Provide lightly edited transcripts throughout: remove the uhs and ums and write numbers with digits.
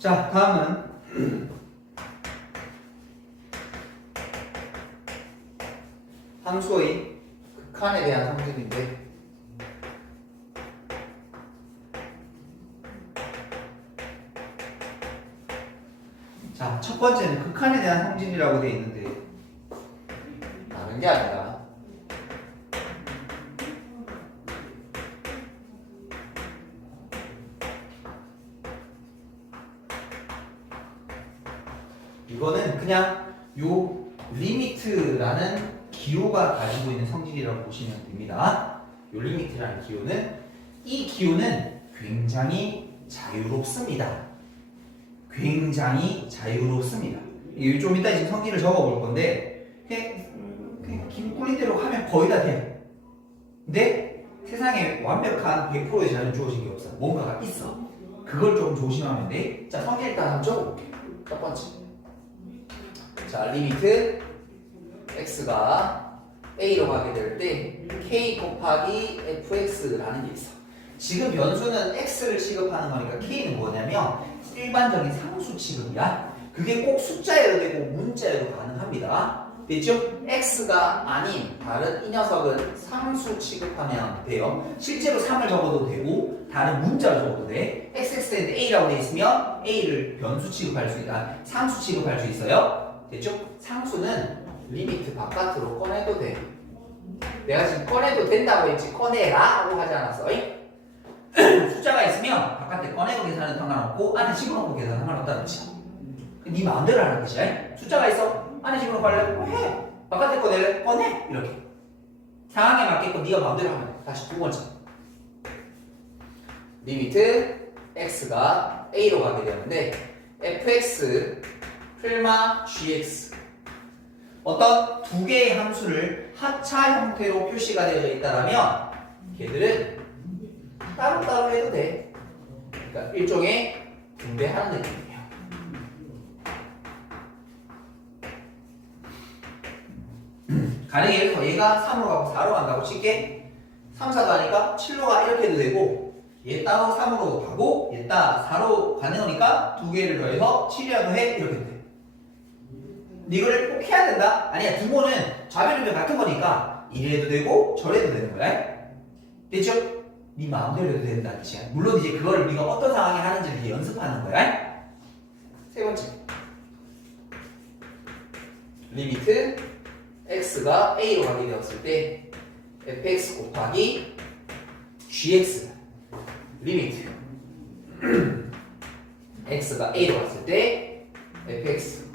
자, 다음은 함수의 극한에 대한 성질인데 자, 첫 번째는 극한에 대한 성질이라고 되어 있는데 다른 게 아니라 이거는 그냥 요 리미트라는 기호가 가지고 있는 성질이라고 보시면 됩니다. 요 리미트라는 기호는 이 기호는 굉장히 자유롭습니다. 굉장히 자유롭습니다. 이게 좀 이따 지금 성질을 적어볼 건데 그냥 기분 꿀린 대로 하면 거의 다 돼. 근데 세상에 완벽한 100%의 자유는 주어진 게 없어. 뭔가가 있어. 그걸 좀 조심하면 돼. 자, 성질 일단 한번 적어볼게. 첫 번째. 자, 리미트 x가 a로 가게 될 때 k 곱하기 fx라는 게 있어. 지금 변수는 x를 취급하는 거니까 k는 뭐냐면 일반적인 상수 취급이야. 그게 꼭 숫자여도 되고 문자여도 가능합니다. 됐죠? x가 아닌 다른 이 녀석은 상수 취급하면 돼요. 실제로 3을 적어도 되고 다른 문자를 적어도 돼. xx인데 a라고 돼 있으면 a를 변수 취급할 수 있다. 상수 취급할 수 있어요. 됐죠? 상수는 리미트 바깥으로 꺼내도 돼. 내가 지금 꺼내도 된다고 했지 꺼내라 하고 하지 않았어. 숫자가 있으면 바깥에 꺼내고 계산은 상관없고 안에 집어넣고 계산은 상관없다는 뜻이야. 네 마음대로 하는 뜻이야. 숫자가 있어. 안에 집어넣고 할래? 해. 바깥에 꺼낼래? 꺼내. 이렇게. 상황에 맞게끔 네가 마음대로 하면 돼. 다시 두 번째. 리미트 x가 a로 가게 되는데 fx 풀마 gx 어떤 두 개의 함수를 합차 형태로 표시가 되어 있다면 걔들은 따로따로 해도 돼. 그러니까 일종의 분배하는 느낌이에요. 가능해. 그래서 얘가 3으로 가고 4로 간다고 칠게. 3, 4도 하니까 7로 가 이렇게 해도 되고 얘 따로 3으로 가고 얘 따 4로 가능하니까 두 개를 더해서 7이라도 해 이렇게 돼. 이걸 꼭 해야 된다? 아니야. 두모는 좌변변 같은 거니까 이래도 되고 저래도 되는 거야. 됐죠? 네 마음대로 해도 된다는 뜻이야. 물론 이제 그거를 네가 어떤 상황에 하는지를 연습하는 거야. 세 번째. 리미트 x가 a로 가게 되었을 때 fx 곱하기 gx 리미트 x가 a로 갔을 때 fx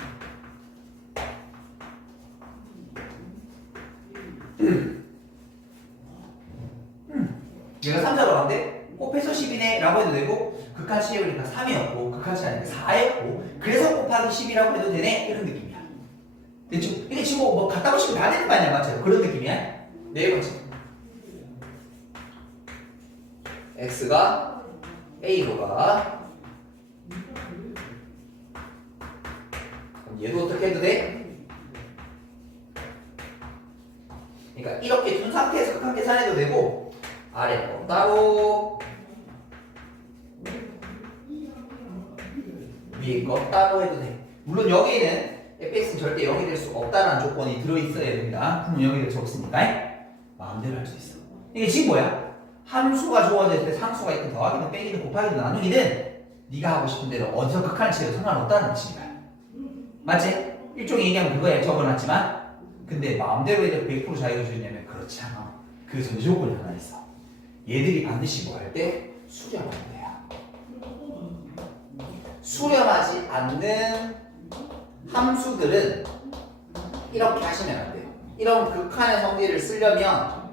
얘가 3, 4로 가는데 곱해서 10이네 라고 해도 되고 극한 시력이니까 3이었고 극한 시하니까 4였고 그래서 곱하기 10이라고 해도 되네 이런 느낌이야. 됐죠? 이게 지금 뭐 갖다 보시면 다 되는 거 아니야? 맞죠? 그런 느낌이야. 네 번째. x가 a로 가 그럼 얘도 어떻게 해도 돼? 그러니까 이렇게 둔 상태에서 극한 계산해도 되고 아래 거 따로 위에 거 따로 해도 돼. 물론 여기에는 fx는 절대 0이 될 수 없다는 조건이 들어있어야 됩니다. 그럼 0이 될 수 없으니까 마음대로 할 수 있어. 이게 지금 뭐야? 함수가 주어질 때 상수가 있든 더하기든 빼기든 곱하기든 나누기든 네가 하고 싶은 대로 어디서 극한을 치어도 상관없다는 뜻이야. 맞지? 일종의 얘기하면 그거에 적어놨지만 근데 마음대로 해도 100% 자유를 주냐면 그렇지 않아. 그 전제 조건이 하나 있어. 얘들이 반드시 뭐 할 때 수렴하면 돼요. 수렴하지 않는 함수들은 이렇게 하시면 안 돼요. 이런 극한의 성질을 쓰려면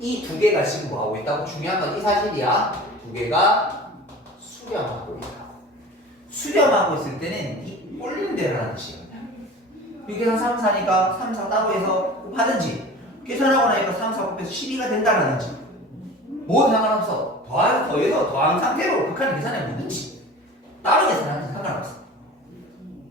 이 두 개가 지금 뭐 하고 있다고? 중요한 건 이 사실이야. 두 개가 수렴하고 있다고. 수렴하고 있을 때는 이 꼴리는 대로 하는 뜻이거든요. 이 계산 3, 4니까 3, 4 따로 해서 곱하든지 계산하고 나니까 3, 4 곱해서 12가 된다라든지 뭐 상관없어. 더해서 더한 상태로 극한을 계산해 보든지 따로 계산하는 상관없어.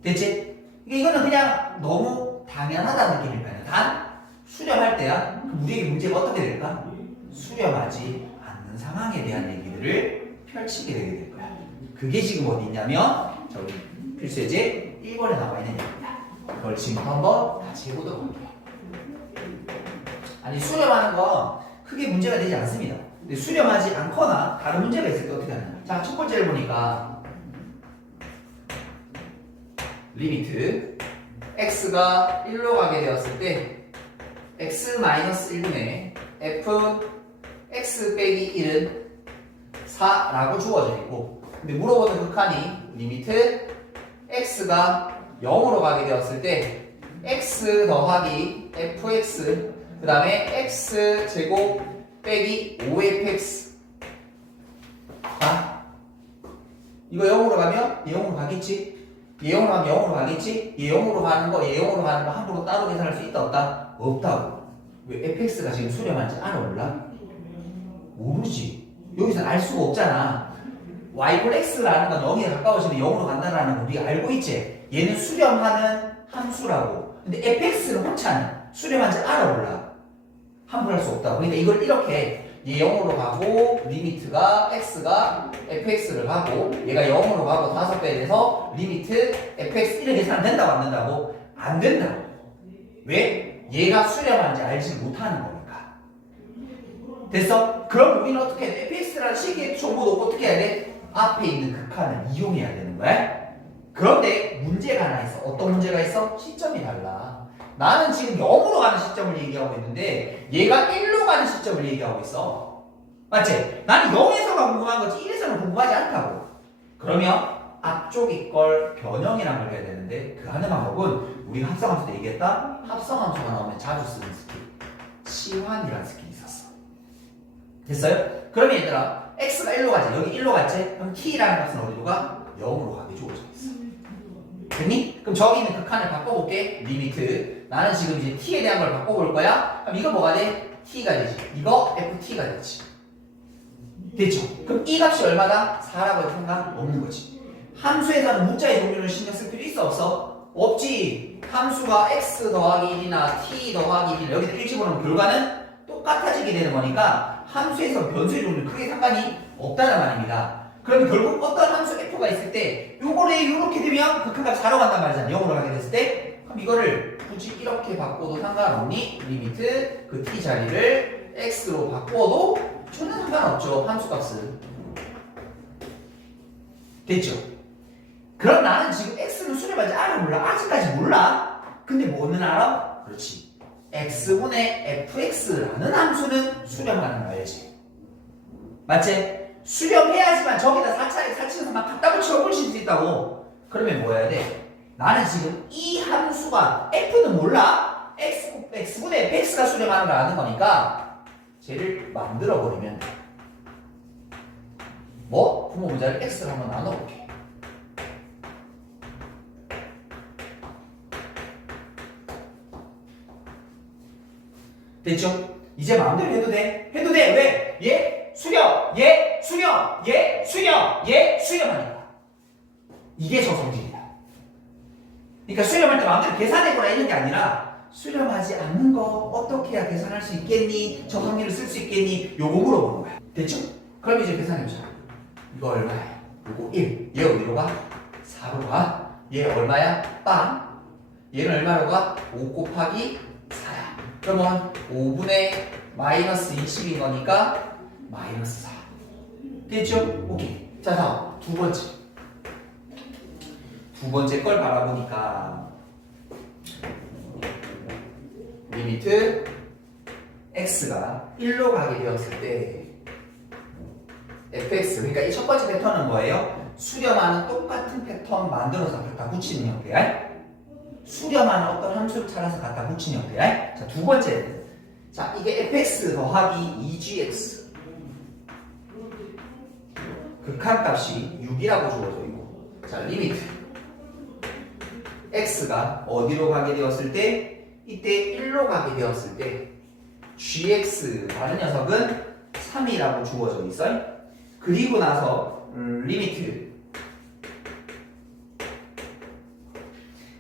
됐지? 이거는 그냥 너무 당연하다는 느낌일 거야. 단 수렴할 때야 우리에게 문제가 어떻게 될까? 수렴하지 않는 상황에 대한 얘기들을 펼치게 되게 될 거야. 그게 지금 어디 있냐면 저기 필수예제 1번에 나와 있는 얘기입니다. 그걸 지금부터 한번 다시 해보도록 할게요. 아니 수렴하는 거 크게 문제가 되지 않습니다. 근데 수렴하지 않거나 다른 문제가 있을 때 어떻게 하냐. 자, 첫 번째를 보니까 리미트 x가 1로 가게 되었을 때 x-1분의 f x 빼기 1은 4라고 주어져 있고, 근데 물어보는 극한이 리미트 x가 0으로 가게 되었을 때 x 더하기 fx 그 다음에 x 제곱 빼기 5fx. 자, 이거 0으로 가면 얘 0으로 가겠지? 얘 0으로 가면 0으로 가겠지? 얘 0으로 가는 거, 얘 0으로 가는 거 함부로 따로 계산할 수 있다 없다? 없다고. 왜 fx가 지금 수렴한지 알아 몰라? 모르지. 여기서 알 수가 없잖아. y분 x라는 건 0에 가까워지면 0으로 간다는 거 우리가 알고 있지? 얘는 수렴하는 함수라고. 근데 fx는 혼자는 수렴한지 알아 몰라? 함부로 할 수 없다고. 그러니까 이걸 이렇게 얘 0으로 가고 리미트가 x가 fx를 가고 얘가 0으로 가고 5배 돼서 리미트 fx 이렇게 계산은 된다고 안 된다고? 안 된다고. 왜? 얘가 수렴한지 알지 못하는 거니까. 됐어? 그럼 우리는 어떻게 해야 돼? fx라는 식의 정보도 어떻게 해야 돼? 앞에 있는 극한을 이용해야 되는 거야. 그런데 문제가 하나 있어. 어떤 문제가 있어? 시점이 달라. 나는 지금 0으로 가는 시점을 얘기하고 있는데 얘가 1로 가는 시점을 얘기하고 있어. 맞지? 나는 0에서가 궁금한 거지 1에서는 궁금하지 않다고. 그러면 앞쪽이 걸 변형이란 걸 해야 되는데 그 하는 방법은 우리가 합성함수 때 얘기했다? 합성함수가 나오면 자주 쓰는 스킬 치환이라는 스킬이 있었어. 됐어요? 그러면 얘들아 x가 1로 가지. 여기 1로 갔지? 그럼 t라는 값은 어디로 가? 0으로 가게 주어져 있어. 됐니? 그럼 저기 있는 극한을 바꿔볼게. 리미트. 나는 지금 이제 t에 대한 걸 바꿔볼 거야. 그럼 이거 뭐가 돼? t가 되지. 이거 ft가 되지. 됐죠? 그럼 이 값이 얼마다? 4라고 해도 상관없는 거지. 함수에서는 문자의 종류를 신경 쓸 필요 있어 없어? 없지. 함수가 x 더하기 1이나 t 더하기 1 여기다 1 집어넣으면 결과는 똑같아지게 되는 거니까 함수에서 변수의 종류 크게 상관이 없다는 말입니다. 그럼 결국 어떤 함수 f가 있을 때 요거를 이렇게 되면 극한값 4로 간단 말이잖아. 0으로 가게 됐을 때 그럼 이거를 굳이 이렇게 바꿔도 상관없니? 리미트 그 t 자리를 x로 바꿔도 전혀 상관없죠. 함수값은. 됐죠? 그럼 나는 지금 x는 수렴하지 알아 몰라? 아직까지 몰라. 근데 뭐는 알아? 그렇지. x분의 fx라는 함수는 수렴하는 거 알지? 맞지? 수렴해야지만 저기다 4차례 사치면서 막 갖다 붙여 볼수 있다고. 그러면 뭐 해야 돼? 나는 지금 이 함수가 f는 몰라. x분의 fx가 수렴하는 걸 아는 거니까 쟤를 만들어 버리면 돼. 뭐? 부모 문자를 x를 한번 나눠볼게. 됐죠? 이제 마음대로 해도 돼. 해도 돼. 왜? 얘 수렴, 얘 수렴, 얘 수렴, 얘 수렴하니까. 이게 저 성질이야. 그러니까 수렴할 때 마음대로 계산해보라 이런 게 아니라 수렴하지 않는 거 어떻게 해야 계산할 수 있겠니? 저 성질을 쓸 수 있겠니? 요거 물어보는 거야. 됐죠? 그럼 이제 계산해보자. 이거 얼마야? 요거 1. 얘 어디로 가? 4로 가. 얘 얼마야? 빵. 얘는 얼마로 가? 5 곱하기 4야. 그러면 5분의 마이너스 20인 거니까 마이너스 4. 됐죠? 오케이. 자, 다음 두 번째. 두 번째 걸 바라보니까 리미트 x가 1로 가게 되었을 때 fx 그러니까 이 첫 번째 패턴은 뭐예요? 수렴하는 똑같은 패턴 만들어서 갖다 붙이는 형태야. 수렴하는 어떤 함수를 찾아서 갖다 붙이는 형태야. 자, 두 번째. 자, 이게 fx 더하기 2gx 극한값이 6이라고 주어져 있고 자, 리미트 x가 어디로 가게 되었을 때 이때 1로 가게 되었을 때 gx라는 녀석은 3이라고 주어져 있어요. 그리고 나서 리미트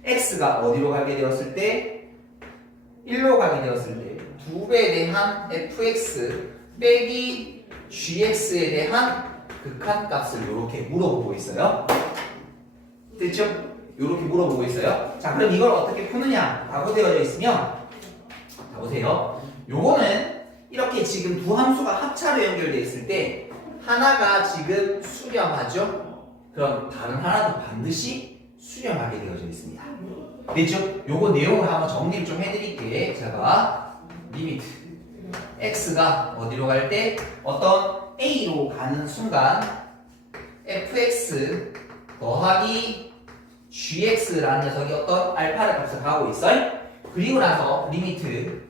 x가 어디로 가게 되었을 때 1로 가게 되었을 때 2배에 대한 fx 빼기 gx에 대한 극한값을 이렇게 물어보고 있어요. 됐죠? 이렇게 물어보고 있어요. 자, 그럼 이걸 어떻게 푸느냐라고 되어져 있으면, 자 보세요. 요거는 이렇게 지금 두 함수가 합차로 연결되어 있을 때 하나가 지금 수렴하죠? 그럼 다른 하나도 반드시 수렴하게 되어져 있습니다. 됐죠? 요거 내용을 한번 정리를 좀 해드릴게. 제가 리미트 x가 어디로 갈 때 어떤 a로 가는 순간 fx 더하기 gx라는 녀석이 어떤 알파를 값을 가고 있어요. 그리고 나서 리미트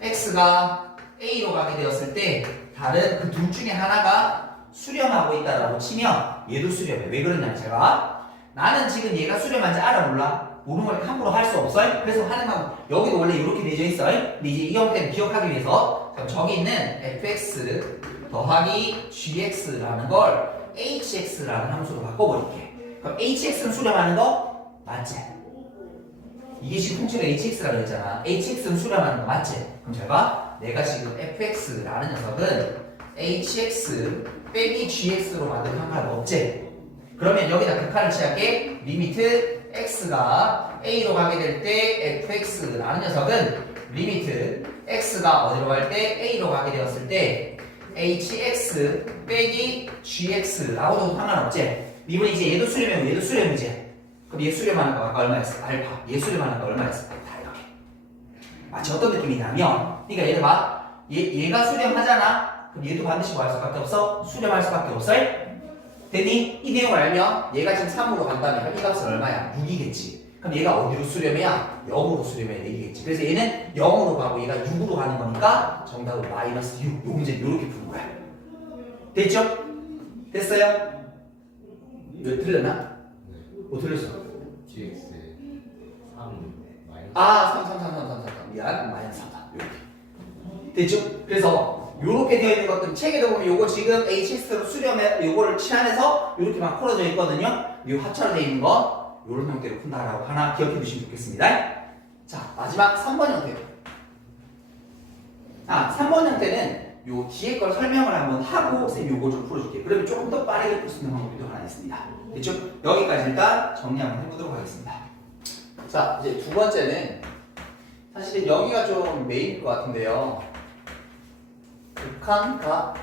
x가 a로 가게 되었을 때 다른 그 둘 중에 하나가 수렴하고 있다라고 치면 얘도 수렴해. 왜 그러냐면 제가 나는 지금 얘가 수렴한지 알아 몰라? 모르는 걸 함부로 할 수 없어요. 그래서 하는 건 여기도 원래 이렇게 되어 있어요. 근데 이제 이 형태를 기억하기 위해서 저기 있는 fx 더하기 gx라는 걸 hx라는 함수로 바꿔버릴게. 그럼 hx는 수렴하는 거 맞지? 이게 지금 통째로 hx라고 했잖아. hx는 수렴하는 거 맞지? 그럼 제가 내가 지금 fx라는 녀석은 hx 빼기 gx로 만든 극한은 없지? 그러면 여기다 극한을 취할게. 리미트 x가 a로 가게 될 때 fx라는 녀석은 리미트 x가 어디로 갈 때 a로 가게 되었을 때 hx 빼기 gx라고도 상관없지? 이번에 이제 얘도 수렴이면 얘도 수렴이지? 그럼 얘 수렴하는 거 아까 얼마였어? 알파. 얘 수렴하는 거 얼마였어? 알파 이렇게. 마치 어떤 느낌이냐면, 그러니까 얘를 봐. 얘가 수렴하잖아. 그럼 얘도 반드시 뭐 할 수밖에 없어? 수렴할 수밖에 없어요? 됐니? 이 내용을 알면 얘가 지금 3으로 간다면 이 값은 얼마야? 6이겠지. 그럼 얘가 어디로 수렴해야? 0으로 수렴해야 4이겠지. 그래서 얘는 0으로 가고 얘가 6으로 가는 거니까 정답은 마이너스 6. 요 문제 이렇게 푸는 거야. 됐죠? 됐어요? 이거 틀렸나? 뭐 틀렸어? gx 3 마이너스 아, 3. 미안. 마이너스 3다. 이렇게. 됐죠? 그래서 요렇게 되어 있는 것들 책에도 보면 요거 지금 hx로 수렴해 요거를 치환해서 요렇게 막 풀어져 있거든요. 요 합차로 되어 있는 거 요런 형태로 푼다라고 하나 기억해 두시면 좋겠습니다. 자, 마지막 3번 형태. 3번 형태는 요 뒤에 걸 설명을 한번 하고 쌤 요거 좀 풀어줄게요. 그러면 조금 더 빠르게 풀 수 있는 방법이 또 하나 있습니다. 됐죠? 여기까지 일단 정리 한번 해보도록 하겠습니다. 자, 이제 두 번째는 사실은 여기가 좀 메인일 것 같은데요. 극한값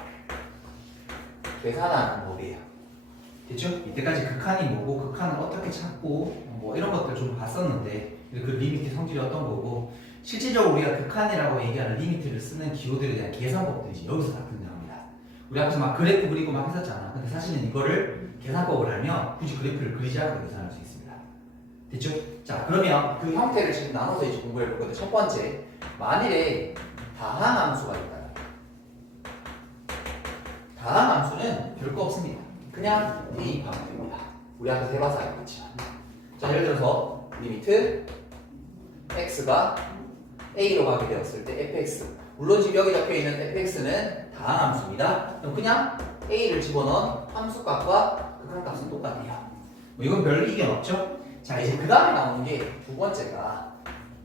계산하는 법이에요. 됐죠? 이때까지 극한이 뭐고 극한을 어떻게 찾고 뭐 이런 것들 좀 봤었는데 그 리미트 성질이 어떤 거고 실질적으로 우리가 극한이라고 얘기하는 리미트를 쓰는 기호들에 대한 계산법들이 이제 여기서 나타납니다. 우리 앞에서 막 그래프 그리고 막 했었잖아. 근데 사실은 이거를 계산법을 알면 굳이 그래프를 그리지 않아도 계산할 수 있습니다. 됐죠? 자, 그러면 그 형태를 지금 나눠서 이제 공부해 볼 건데 첫 번째, 만일에 다항함수가 있다. 다항함수는 별거 없습니다. 그냥 대입하면 됩니다. 우리 앞에서 해봐서 알겠지만. 자, 예를 들어서 리미트 x가 a로 가게 되었을 때 fx. 물론 지금 여기 적혀 있는 fx는 다항함수입니다. 그럼 그냥 a를 집어넣은 함수값과 극한값은 똑같아요. 뭐 이건 별 이견 없죠? 자, 이제 그 다음에 나오는 게 두 번째가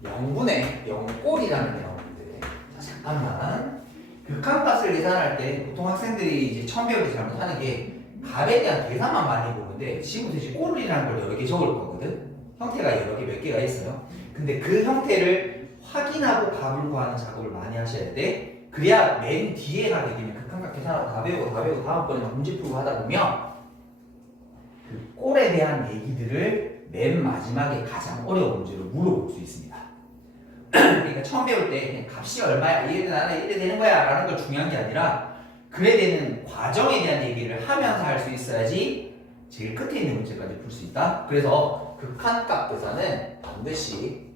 0분의 0꼴이라는 게 나오는데, 자, 잠깐만. 극한값을 계산할 때 보통 학생들이 이제 처음 배울 때 잘못하는 게 값에 대한 계산만 많이 보는데 지금부터 이제 꼴이라는 걸 여러 개 적을 거거든. 형태가 여러 개 몇 개가 있어요. 근데 그 형태를 확인하고 값을 구하는 작업을 많이 하셔야 돼. 그래야 맨 뒤에 가게 되면 극한값 계산하고 다 배우고 다음번에 문제 풀고 하다 보면 그 꼴에 대한 얘기들을 맨 마지막에 가장 어려운 문제로 물어볼 수 있습니다. 그러니까 처음 배울 때 그냥 값이 얼마야, 나는 이래 되는 거야 라는 걸 중요한 게 아니라 그래 되는 과정에 대한 얘기를 하면서 할 수 있어야지 제일 끝에 있는 문제까지 풀 수 있다. 그래서 극한값 계산은 반드시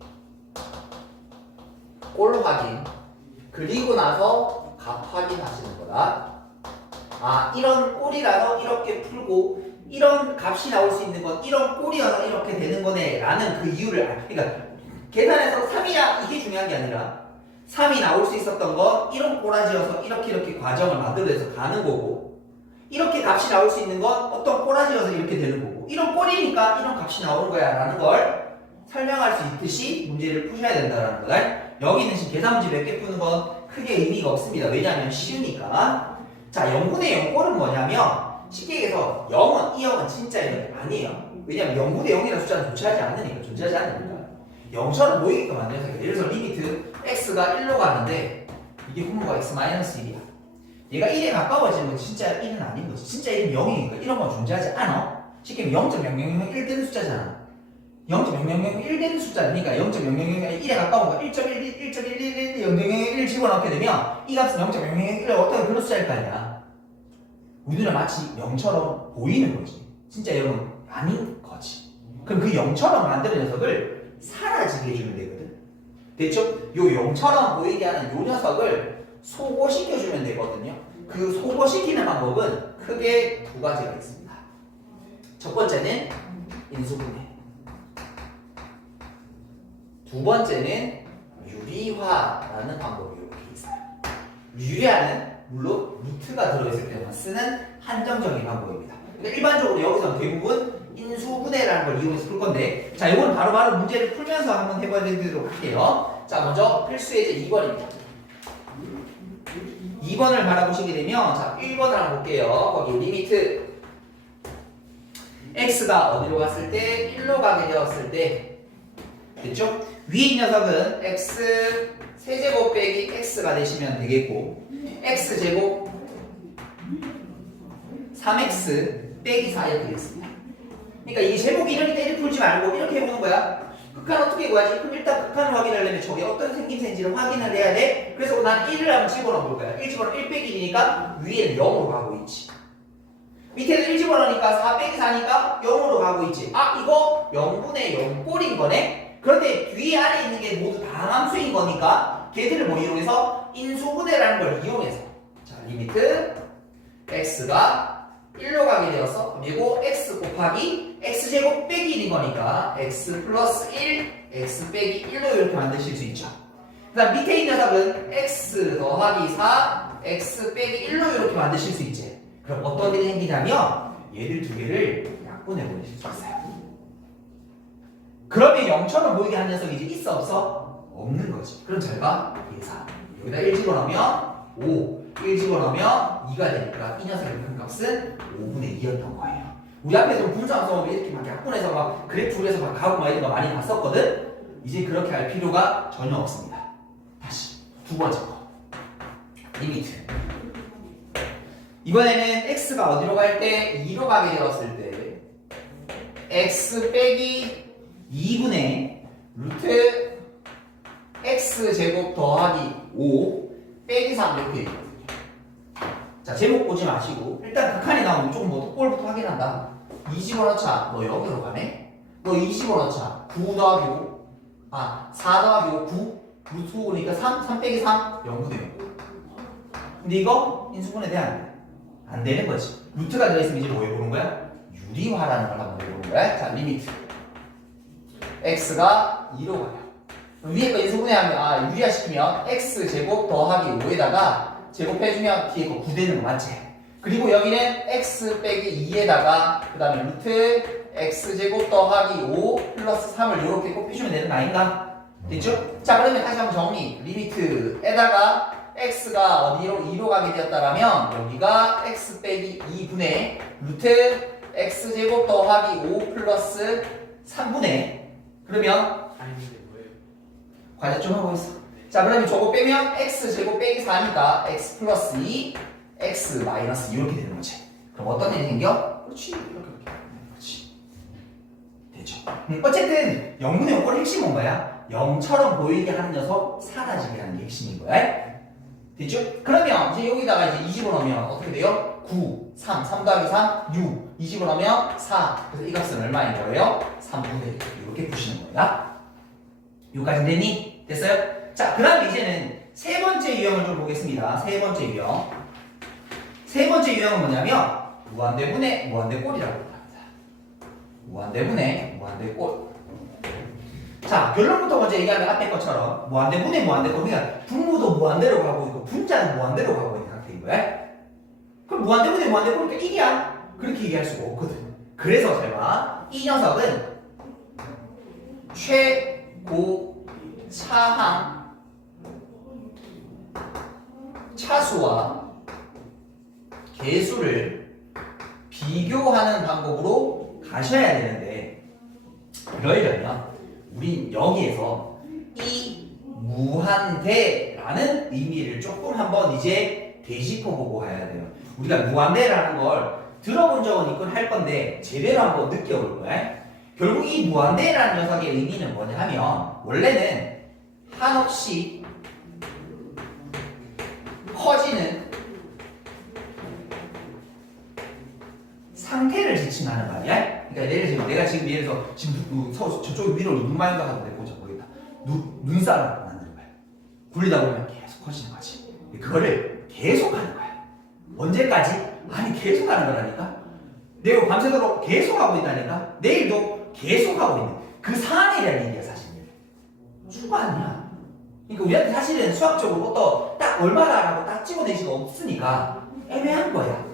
꼴 확인 그리고 나서 값 확인하시는 거다. 이런 꼴이라서 이렇게 풀고 이런 값이 나올 수 있는 건 이런 꼴이어서 이렇게 되는 거네 라는 그 이유를 그러니까 계산해서 3이야 이게 중요한 게 아니라 3이 나올 수 있었던 건 이런 꼬라지여서 이렇게 과정을 만들어내서 가는 거고 이렇게 값이 나올 수 있는 건 어떤 꼬라지여서 이렇게 되는 거고 이런 꼴이니까 이런 값이 나오는 거야 라는 걸 설명할 수 있듯이 문제를 푸셔야 된다는 거다. 여기는 지금 계산 문제 몇 개 푸는 건 크게 의미가 없습니다. 왜냐하면 쉬우니까. 자, 0분의 0꼴은 뭐냐면 쉽게 얘기해서 0은, 이 0은 진짜 0이 아니에요. 왜냐면 0분의 0이라는 숫자는 존재하지 않으니까, 존재하지 않으니까. 0처럼 보이게끔 만들어서 예를 들어서 리미트 x가 1로 가는데 이게 분모가 x-1이야. 얘가 1에 가까워지는 건 진짜 1은 아닌 거지. 진짜 1은 0이니까 이런 건 존재하지 않아. 쉽게 0.0001 되는 숫자잖아. 0.0001 되는 숫자니까 0.0001에 1에 가까운 거 1.11, 1.111, 0.001 집어넣게 되면 이 값은 0.0001을 어떤 그런 숫자일 거 아니야. 우리는 마치 0처럼 보이는 거지. 진짜 0은 아닌 거지. 그럼 그 0처럼 만드는 녀석을 사라지게 해주면 되거든. 됐죠? 요 0처럼 보이게 하는 요 녀석을 소거시켜주면 되거든요. 그 소거시키는 방법은 크게 두 가지가 있습니다. 첫 번째는 인수분해. 두 번째는 유리화라는 방법이 이렇게 있어요. 유리화는 물론 루트가 들어있을 때만 쓰는 한정적인 방법입니다. 그러니까 일반적으로 여기서는 대부분 인수분해라는 걸 이용해서 풀 건데, 자, 이건 바로바로 문제를 풀면서 한번 해보도록 할게요. 자, 먼저 필수 예제 2번입니다. 2번을 바라보시게 되면, 자, 1번을 한번 볼게요. 거기 리미트 x가 어디로 갔을 때 1로 가게 되었을 때, 됐죠? 위에 이 녀석은 x 세제곱 빼기 x가 되시면 되겠고, x제곱 3x 빼기 4 이렇게 되겠습니다. 그러니까 이 제곱이 이렇게 때리 풀지 말고 이렇게 해보는 거야. 극한 어떻게 구하지? 그럼 일단 극한을 확인하려면 저게 어떤 생김새인지를 확인을 해야 돼. 그래서 난 1을 한번 집어넣어 볼 거야. 1 집어넣으면 1 빼기 2니까 위에는 0으로 가고 있지. 밑에는 1 집어넣으니까 4 빼기 4니까 0으로 가고 있지. 아, 이거 0분의 0 꼴인 거네? 그런데 위에 아래 있는 게 모두 다함수인 거니까 걔들을 뭐 이용해서 인수분해라는 걸 이용해서, 자, 리미트 x가 1로 가게 되어서, 그리고 x 곱하기 x제곱 빼기 1인 거니까 x 플러스 1, x 빼기 1로 이렇게 만드실 수 있죠. 그 다음 밑에 있는 녀석은 x 더하기 4, x 빼기 1로 이렇게 만드실 수 있지. 그럼 어떤 일이 생기냐면 얘들 두 개를 약분해 보내실 수 있어요. 그러면 0처럼 보이게 하는 녀석이 이제 있어 없어? 없는 거지. 그럼 잘 봐. 계산. 여기다 1 집어넣으면 5, 1 집어넣으면 2가 되니까 이 녀석의 큰 값은 5분의 2였던 거예요. 우리 앞에서 분수함수 이렇게 막 약분해서 막 그래프에서 막 가고 막 이런 거 많이 봤었거든? 이제 그렇게 할 필요가 전혀 없습니다. 다시 두 번째 거. 리미트. 이번에는 x가 어디로 갈 때 2로 가게 되었을 때 x 빼기 2분의 루트 x제곱 더하기 5 빼기 3 이렇게 되거든요. 자, 제목 보지 마시고 일단 극한이 나오면 조금 뭐 꼴부터 확인한다. 2 집어넣자. 너 여기로 가네? 너 2 집어넣자. 9 더하기 5. 4 더하기 5 9. 루트 5니까 3 빼기 3 0분의 0. 근데 이거 인수분해 돼? 안 돼? 안 되는 거지. 루트가 들어있으면 이제 뭐 해보는 거야? 유리화라는 걸 한번 해보는 거야. 자, 리미트 x가 2로 가요. 위에 거 인수분해하면, 유리화 시키면 x제곱 더하기 5에다가 제곱해주면 뒤에 거 9 되는 거 맞지? 그리고 여기는 x 빼기 2에다가 그 다음에 루트 x제곱 더하기 5 플러스 3을 이렇게 곱해주면 되는 거 아닌가? 됐죠? 자, 그러면 다시 한번 정리. 리미트에다가 x가 어디로 2로 가게 되었다라면 여기가 x 빼기 2분의 루트 x제곱 더하기 5 플러스 3분의, 그러면 과제 좀 하고 있어. 자, 그러면 저거 빼면 x제곱 빼기 4니까 x 플러스 2, x 마이너스 2 이렇게 되는 거지. 그럼 어떤 일이 생겨? 그렇지. 이렇게. 그렇지. 되죠. 어쨌든 0분의 5꼴 핵심은 뭐야? 0처럼 보이게 하는 녀석 사라지게 하는 게 핵심인 거야. 됐죠? 그러면 이제 여기다가 이제 2 집어넣으면 어떻게 돼요? 9, 3, 3 더하기 3, 6, 2 집어넣으면 4. 그래서 이 값은 얼마인 거예요? 3분의 1. 이렇게 푸시는 거야. 여기까지 되니? 됐어요? 자, 그 다음에 이제는 세 번째 유형을 좀 보겠습니다. 세 번째 유형. 세 번째 유형은 뭐냐면 무한대분의 무한대꼴이라고 합니다. 무한대분의 무한대꼴. 자, 결론부터 먼저 얘기하면 앞에 것처럼 무한대분의 무한대꼴. 그러니까 분모도 무한대로 가고 있고 분자는 무한대로 가고 있는 상태인 거야. 그럼 무한대분의 무한대꼴이니까 1이야. 그렇게 얘기할 수가 없거든. 그래서 제가 이 녀석은 최고차항 차수와 개수를 비교하는 방법으로 가셔야 되는데 그러려면 우린 여기에서 이 무한대라는 의미를 조금 한번 이제 되짚어보고 가야 돼요. 우리가 무한대라는 걸 들어본 적은 있긴 할 건데 제대로 한번 느껴볼 거야. 결국 이 무한대라는 녀석의 의미는 뭐냐 하면 원래는 한없이 커지는 상태를 지칭하는 말이야. 그러니까 예를 들면 내가 지금 예를 들어서 지금 저쪽 위로 눈 많이 가는데 보자 보겠다. 눈살을 만드는 거야. 굴리다 보면 계속 커지는 거지. 그거를 계속 하는 거야. 언제까지? 아니 계속 하는 거라니까. 내가 밤새도록 계속 하고 있다니까. 내일도 계속 하고 있는 그 상황이라는 얘기야 사실은. 수가 아니야. 그러니까 우리한테 사실은 수학적으로 또 딱 얼마다라고 딱 찍어낼 수가 없으니까 애매한 거야.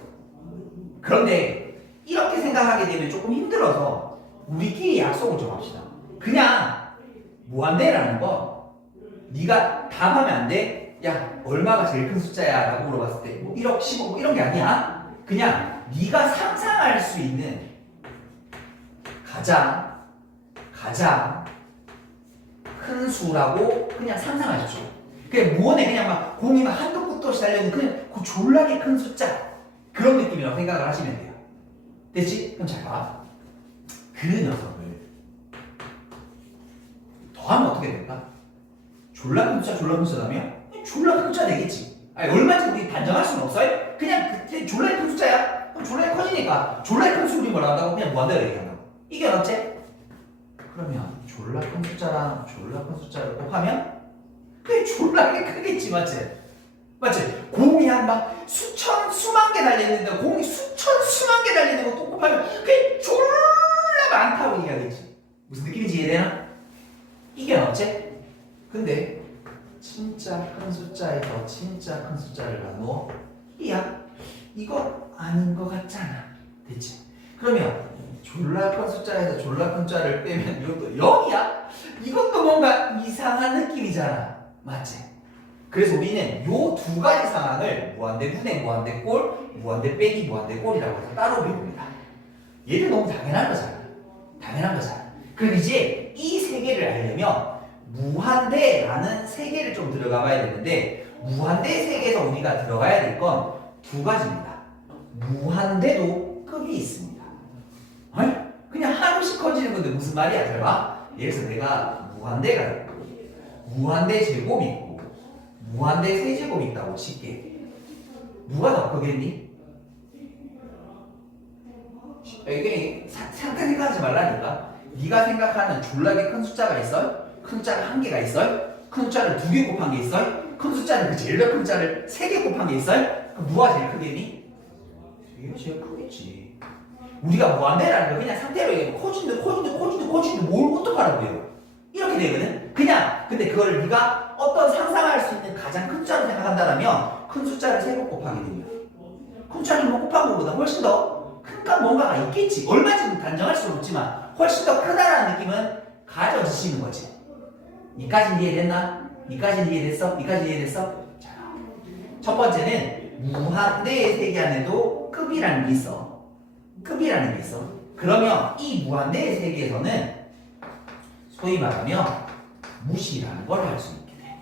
그런데 이렇게 생각하게 되면 조금 힘들어서 우리끼리 약속을 좀 합시다. 그냥 무한대라는 거 네가 답하면 안 돼. 야 얼마가 제일 큰 숫자야 라고 물어봤을 때 뭐 1억 10억 뭐 이런 게 아니야. 그냥 네가 상상할 수 있는 가장 큰 수라고 그냥 상상하십시오. 그냥 무언에 그냥 막 공이 막 한도 끝도 없이 달려있는 그냥 그 졸라게 큰 숫자 그런 느낌이라고 생각을 하시면 돼요. 됐지? 그럼 잘 봐. 그 녀석을 더하면 어떻게 될까? 졸라 큰 숫자라면 졸라 큰 숫자 되겠지. 아니 얼마인지 우리 단정할 수는 없어요? 그냥 그때 졸라 큰 숫자야? 그럼 졸라 커지니까 졸라 큰 수를 뭐라 한다고? 그냥 무한대로 얘기한다고. 이게 어째? 그러면 졸라 큰 숫자랑 졸라 큰 숫자를 곱하면 그게 졸라게 크겠지 맞지? 맞지? 공이 한 막 수만 개 달려있는데 공이 수만 개 달리는 거 또 곱하면 그게 졸라 많다고 얘기하겠지. 무슨 느낌인지 이해되나? 이게 어째? 근데 진짜 큰 숫자에서 진짜 큰 숫자를 나누어 이야 이거 아닌 것 같잖아. 됐지? 그러면 졸라 큰 숫자에서 졸라 큰 숫자를 빼면 이것도 0이야? 이것도 뭔가 이상한 느낌이잖아. 맞지? 그래서 우리는 요 두 가지 상황을 무한대 분해, 무한대 꼴, 무한대 빼기, 무한대 꼴이라고 해서 따로 배웁니다. 얘는 너무 당연한 거잖아. 그럼 이제 이 세 개를 알려면 무한대라는 세 개를 좀 들어가 봐야 되는데 무한대 세계에서 우리가 들어가야 될 건 두 가지입니다. 무한대도 급이 있습니다. 그냥 한없이 커지는 건데 무슨 말이야? 잘 봐. 예를 들어서 내가 무한대 제곱이 있고 무한대 세제곱이 있다고 칠게. 누가 더 크겠니? 이게 상태 생각하지 말라니까. 네가 생각하는 졸라게 큰 숫자가 있어요? 큰 숫자가 한 개가 있어요? 큰 숫자를 두 개 곱한 게 있어요? 큰 숫자는 그 제일 큰 숫자를 세 개 곱한 게 있어요? 그럼 누가 제일 크겠니? 이게 제일 크겠지. 우리가 무한대라는 거 그냥 상태로 얘기하면 커진데 뭘 어떡하라고요? 이렇게 되거든? 그냥 근데 그거를 네가 어떤 상상할 수 있는 가장 큰 숫자로 생각한다면 큰 숫자를 세 번 곱하게 되면 큰 숫자를 뭐 곱한 것보다 훨씬 더 큰가 뭔가가 있겠지. 얼마인지는 단정할 수는 없지만 훨씬 더 크다라는 느낌은 가져지시는 거지. 이까지 이해됐나? 이까지 이해됐어? 자, 첫 번째는 무한대의 세계 안에도 급이라는 게 있어. 그러면 이 무한대의 세계에서는 소위 말하면 무시라는 걸 할 수 있게 돼.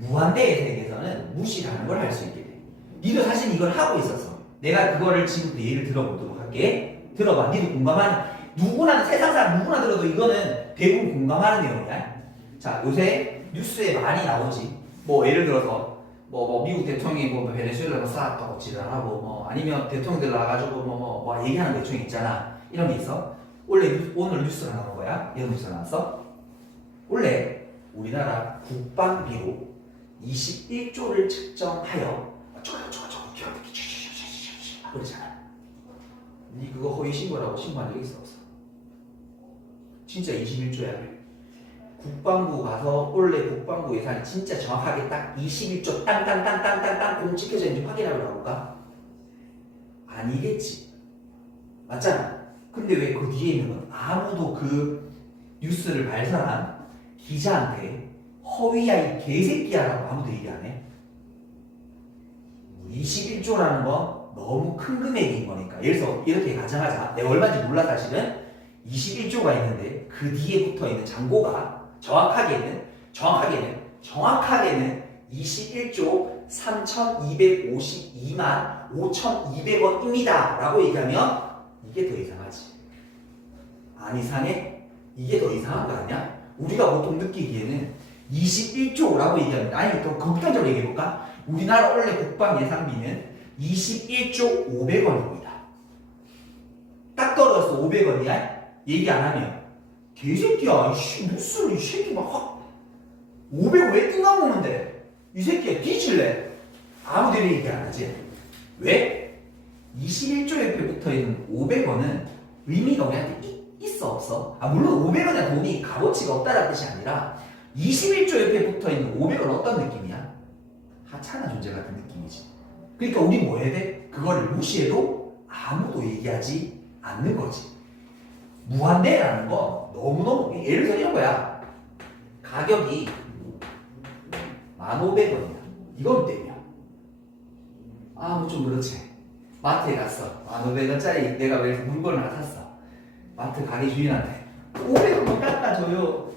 무한대의 세계에서는 무시라는 걸 할 수 있게 돼. 니도 사실 이걸 하고 있었어. 내가 그거를 지금부터 예를 들어보도록 할게. 들어봐. 니도 공감하는 누구나 세상 사람 누구나 들어도 이거는 대부분 공감하는 내용이야. 자, 요새 뉴스에 많이 나오지. 뭐 예를 들어서 뭐 미국 대통령이 뭐 베네수엘라로 싹 지랄하고 뭐 아니면 대통령들 나와가지고 뭐 얘기하는 대통령 있잖아. 이런 게 있어. 오늘 뉴스가 나온 거야. 이런 뉴스가 나왔어. 원래 우리나라 국방비로 21조를 측정하여 그러잖아. 니 그거 허위 신고라고 신고한 적 있어 없어? 진짜 21조야. 국방부 가서 원래 국방부 예산이 진짜 정확하게 딱 21조 땅땅땅땅땅땅 공 찍혀져 있는지 확인하고 나올까? 아니겠지. 맞잖아. 근데 왜 그 뒤에 있는 건 아무도 그 뉴스를 발설한 기자한테 허위야 이 개새끼야 라고 아무도 얘기 안 해? 21조라는 거 너무 큰 금액인 거니까. 예를 들어서 이렇게 가정하자. 내가 얼마인지 몰라 사실은. 21조가 있는데 그 뒤에 붙어 있는 잔고가 정확하게는 21조 3,252만 5,200원입니다 라고 얘기하면 이게 더 이상하지. 안 이상해? 이게 더 이상한 거 아니야? 우리가 보통 느끼기에는 21조라고 얘기하면, 아니 더 극단적으로 얘기해볼까? 우리나라 원래 국방 예산비는 21조 500원입니다. 딱 떨어졌어. 500원이야? 얘기 안 하면 개새끼야 무슨 이 새끼 막 500원 왜 띵가먹는데 이 새끼야 뒤질래? 아무데나 얘기 안 하지. 왜? 21조 옆에 붙어있는 500원은 의미가 우리한테 있어 없어? 물론 500원의 돈이 값어치가 없다는 뜻이 아니라 21조 옆에 붙어있는 500원은 어떤 느낌이야? 하찮은 존재 같은 느낌이지. 그러니까 우리 뭐 해야 돼? 그거를 무시해도 아무도 얘기하지 않는 거지. 무한대라는 거 너무너무, 예를 들어 이런 거야. 가격이 1,500원이야. 이건 되면 좀 그렇지. 마트에 갔어. 1,500원짜리 내가 왜 물건을 하나 샀어. 마트 가게 주인한테 500원 깎아줘요.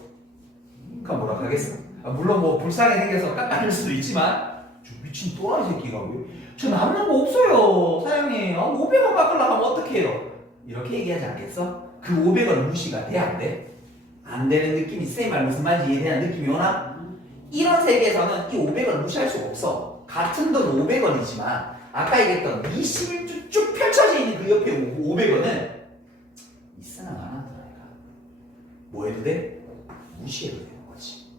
그니까 뭐라 하겠어. 물론 뭐 불쌍하게 생겨서 깎아줄 수도 있지만 저 미친 또라이 새끼가 왜 저 남는 거 없어요 사장님. 500원 깎으려고 하면 어떡해요? 이렇게 얘기하지 않겠어? 그 500원 무시가 돼? 안 돼? 안 되는 느낌이, 쌤 말 무슨 말인지 이해되는 느낌이 오나? 이런 세계에서는 이 500원을 무시할 수가 없어. 같은 돈 500원이지만 아까 얘기했던 21주 쭉 펼쳐져 있는 그 옆에 500원은 있으나 마나더라니까. 뭐 해도 돼? 무시해도 되는 거지.